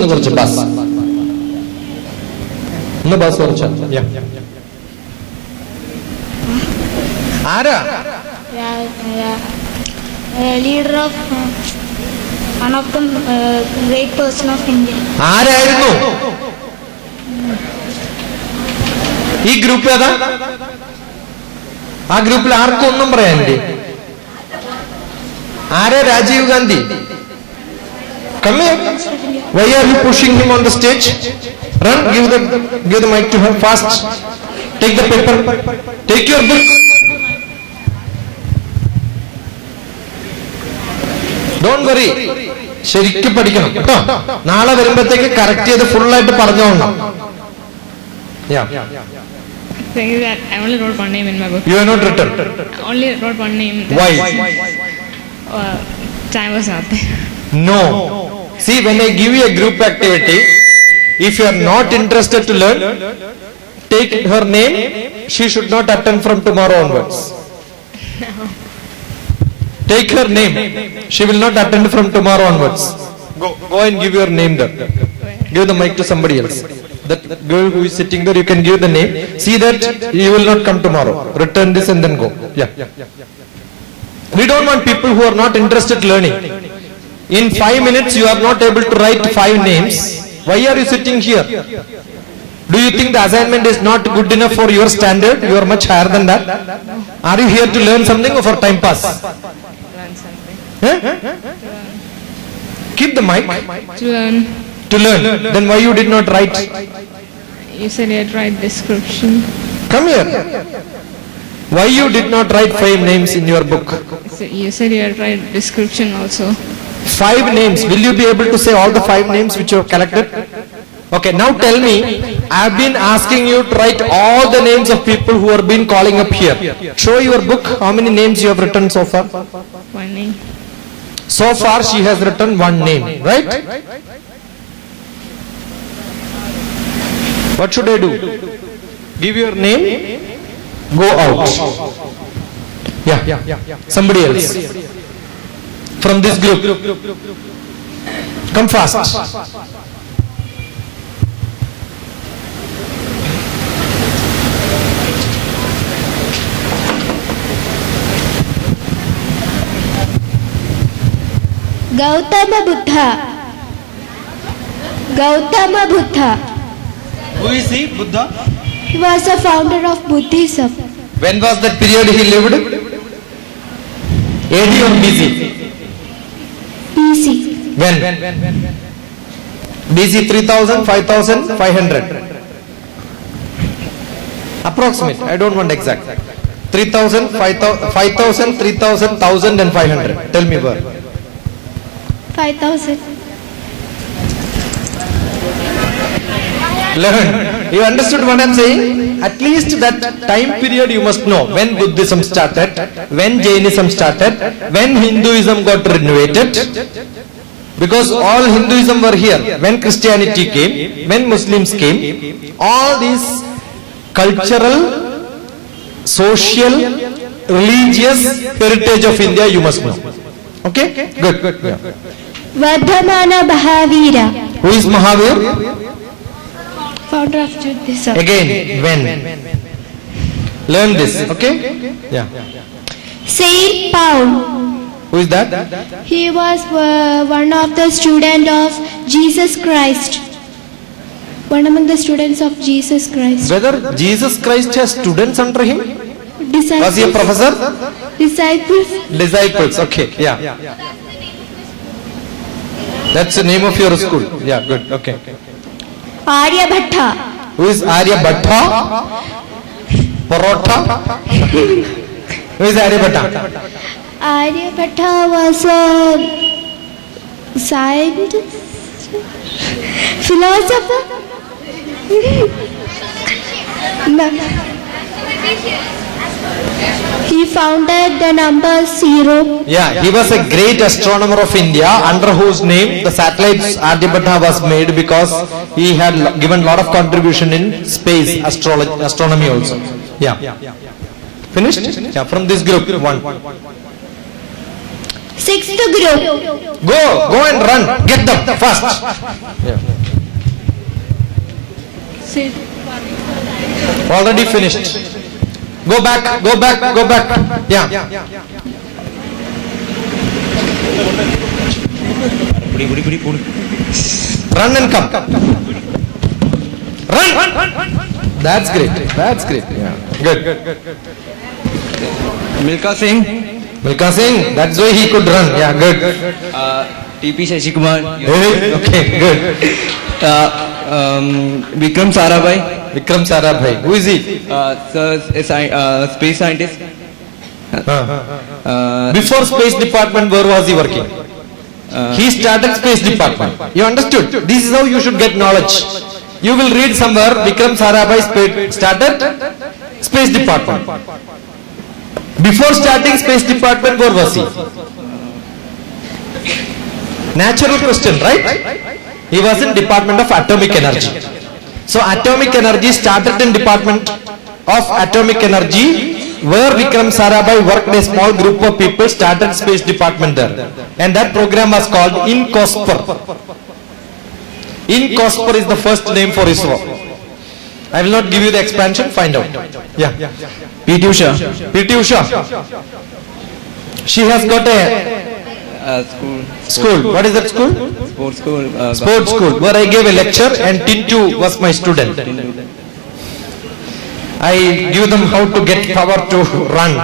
കുറച്ച് ബസ് ഒന്ന് ബസ് കുറച്ച്. ആരാ? Leader of one of the great person of India. ആരായിരുന്നു ഈ ഗ്രൂപ്പ്? ഏതാ ആ ഗ്രൂപ്പിൽ? ആർക്കും ഒന്നും പറയാനില്ലേ? ആരാ Rajeev Gandhi? Come here. Why are you pushing him on the stage? Run, give the mic to her fast. Take the paper. Take your book. Don't worry. ശരിക്കും പഠിക്കണം കേട്ടോ. നാളെ വരുമ്പോഴത്തേക്ക് കറക്റ്റ് ചെയ്ത് ഫുള്ളായിട്ട് പറഞ്ഞോളണം. Thing is that I only wrote one name in my book. You have not written. I only wrote one name. Why? Time was not there. No. See, when I give you a group activity, if you are not interested to learn, take her name. She should not attend from tomorrow onwards. Take her name. She will not attend from tomorrow onwards. Go and give your name there. Give the mic to somebody else. That girl who is sitting there, you can give the name. See that you will not come tomorrow. Return this and then go. Yeah. We don't want people who are not interested in learning. In 5 minutes you are not able to write 5 names. Why are you sitting here? Do you think the assignment is not good enough for your standard? You are much higher than that. Are you here to learn something or for time pass? Learn something. Huh? Keep the mic. To learn. To learn. Then why you did not write? You said you had to write description. Come here. Why you did not write 5 names in your book? So you said you had to write description also. 5 names. Will you be able to say all the 5 names which you have collected? Okay, now tell me, I have been asking you to write all the names of people who have been calling up here. Show your book, how many names you have written so far? One name. So far she has written 1 name, right? What should I do? Give your name, go out. Yeah, somebody else. From this group. Come fast. Gautama Buddha. Gautama Buddha. Who is he, Buddha? He was the founder of Buddhism. When was that period he lived? AD or BC? BC. When? BC 3000, 5500. Approximate. I don't want exact. 3000, 5000, 3000, 1000 and 500. Tell me where. 5,000. Learn. You understood what I am saying? At least that time period you must know. When Buddhism started, when Jainism started, when Hinduism got renovated. Because all Hinduism were here. When Christianity came, when Muslims came, all these cultural, social, religious heritage of India you must know. Okay? Good. Yeah. Vardhamana Mahavira. Who is Mahavir? Founder of Judaism. Again, when? Learn this, okay? Yeah. Saint Paul. Who is that? He was one of the students of Jesus Christ. One among the students of Jesus Christ. Whether Jesus Christ has students under him? Disciples. Was he a professor? Disciples. Disciples, okay, yeah. That's the name of your school. Yeah, good, okay. Aryabhatta. Who is Aryabhatta? Parota? Who is Aryabhatta? Aryabhatta was a scientist, philosopher. No. He founded the number 0. Yeah, he was a great astronomer of India, under whose name the satellites Aryabhatta was made, because he had given a lot of contribution in space astronomy also. Yeah. Finished? Yeah, from this group, one. 6th group. Go and run. Get them fast. Yeah. Already finished. Go back. Yeah. Run and come. Run. That's great. Yeah. Good. Milkha Singh. That's why he could run. Yeah, good. TP Shashikumar. Okay, good. Vikram Sarabhai. Who is he? Space scientist. Before space department, where was he working? He started space department. You understood? This is how you should get knowledge. You will read somewhere Vikram Sarabhai started space department. Before starting space department, where was he? Natural question, right? He was in Department of Atomic Energy. So Atomic Energy started in Department of Atomic Energy, where Vikram Sarabhai worked. A small group of people started space department there, and that program was called INCOSPER. INCOSPER is the first name for ISRO. I will not give you the expansion, find out. Yeah. PT Usha. She has got a school. What is that school? Sports school. Sports school, where I gave a lecture and Tintu was my student. I give them how to get power to run.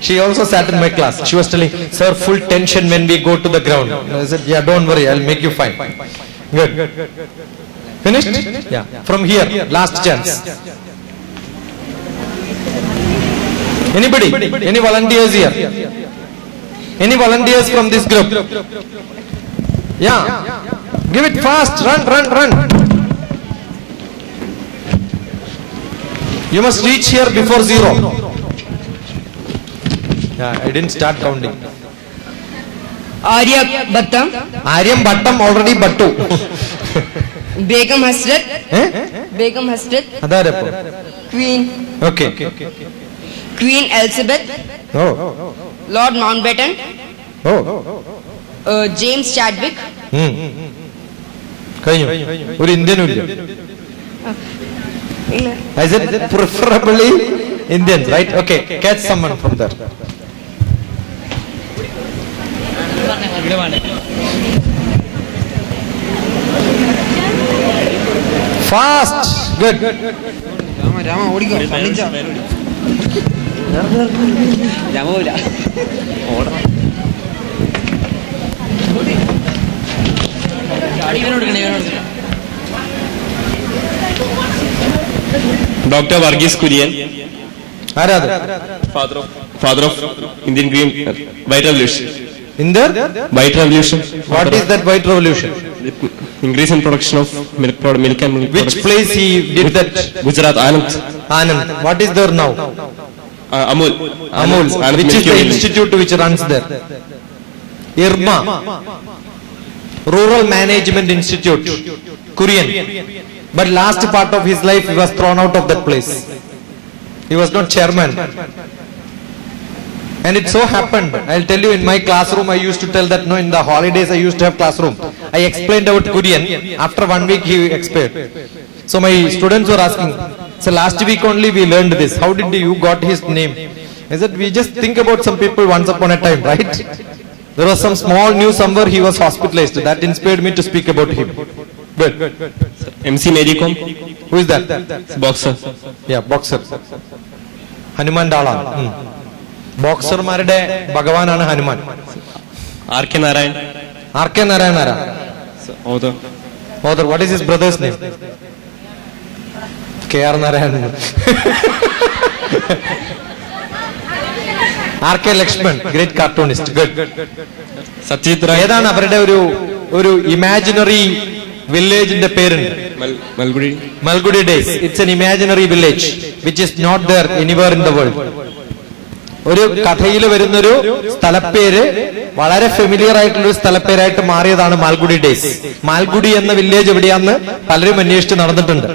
She also sat in my class. She was telling, sir, full tension when we go to the ground. I said, yeah, don't worry, I'll make you fine. Good. Finished? Yeah. From here, last chance. Anybody? Any volunteers here? Any volunteers from this group? Yeah. Give it fast. Run. You must reach here before 0. Yeah, I didn't start counting. Aryabhattam already Bhattu. Begum Hasrat. Adarappo. Queen. Okay. Queen Elizabeth. Oh. Lord Mountbatten. James Chadwick. ഒരു ഇന്ത്യനും ഇല്ല. I said preferably Indians, right? Okay, catch someone from there. Fast. Good. Rama ഓടിക്കോ. Dr. Varghese Kurian, father of Indian Green White Revolution. White Revolution. What is that White Revolution? Increase in production of milk and milk. Which place he did that? Gujarat, Anand. What is there now? Amul. Which is the institute which runs there? IRMA, Rural Management Institute, Kurian. But last part of his life he was thrown out of that place. He was not chairman. And it so happened, I'll tell you, in my classroom, I used to tell that, no, in the holidays, I used to have classroom. I explained about Kurian. After 1 week, he expired. So my students were asking, so last week only we learned this. How did you got his name? I said, we just think about some people once upon a time, right? There was some small news somewhere, he was hospitalized. That inspired me to speak about him. Good. MC Mary Kom. Who is that? Boxer. Yeah, boxer. Hanuman Dala. Boxer Marade Bhagavan and Hanuman. R.K. Narayan. R.K. Narayan. Author. Author. What is his brother's name? K.R. Narayan. R.K. Lakshman, great cartoonist. Good. Satyajit Ray. ഏതാണ് അവരുടെ ഒരു imaginary village in the parent? Malgudi. Malgudi Days. It's an imaginary village which is not there anywhere in the world. ഒരു കഥയിൽ വരുന്നൊരു സ്ഥലപ്പേര് വളരെ ഫെമിലിയർ ആയിട്ടുള്ള ഒരു സ്ഥലപ്പേരായിട്ട് മാറിയതാണ് മാൽഗുഡി ഡേയ്സ്. മാൽഗുഡി എന്ന വില്ലേജ് എവിടെയാന്ന് പലരും അന്വേഷിച്ച് നടന്നിട്ടുണ്ട്.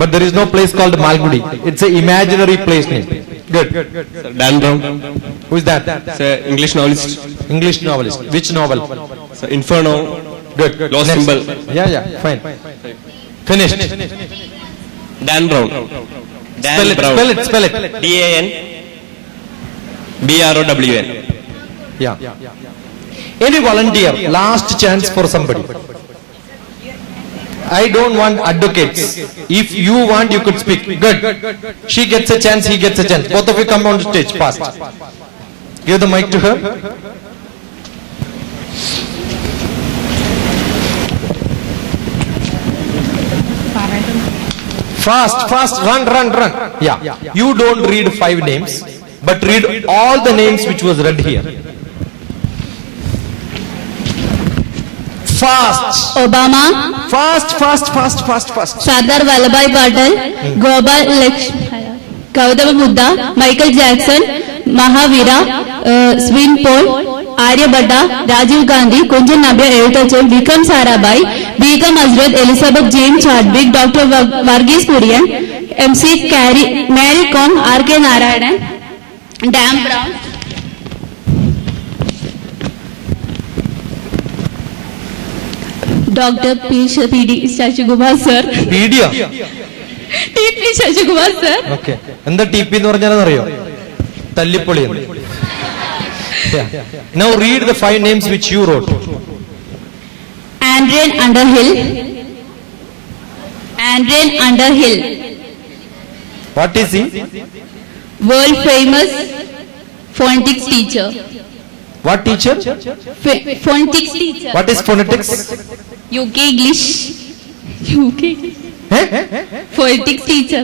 But there is no place called Malgudi. It's an imaginary place name. Good. Dan Brown. Who is that? It's an English novelist. English novelist. Which novel? So Inferno. Good. Lost Next. Symbol. Yeah, fine. Finished. Dan Brown. Dan Brown. Spell it. DANBROWN. Yeah. Any volunteer? Last chance for somebody. I don't want advocates. If you want, you could speak. Good. She gets a chance, he gets a chance. Both of you come on stage, fast. Give the mic to her. Fast, run. Yeah. You don't read 5 names, but read all the names which was read here. Fast. Obama. Fast. Sardar Vallabhbhai Patel. Gopal Lakshman. Gautama Buddha. Michael Jackson. Mahavira. Swin Paul. Aryabhatta. Rajiv Gandhi. Kunjan Nabia Eluthachen. Vikram Sarabhai. Begum Hazrat Elizabeth James Chadwick. Dr. Varghese Kurian. MC Mary Kom. R.K. Narayanan. Dan Brown. Dr. P.D. Shashikumar sir. P.D.യോ? T.P. Shashikumar sir. Okay. എന്താ TP എന്ന് പറഞ്ഞാൽ അറിയോ? തല്ലിപ്പൊളി. Now read the 5 names which you wrote. Adrian Underhill. What is he? World famous phonetics teacher. What teacher? Phonetics teacher. What is phonetics? UK English. Phonetics teacher.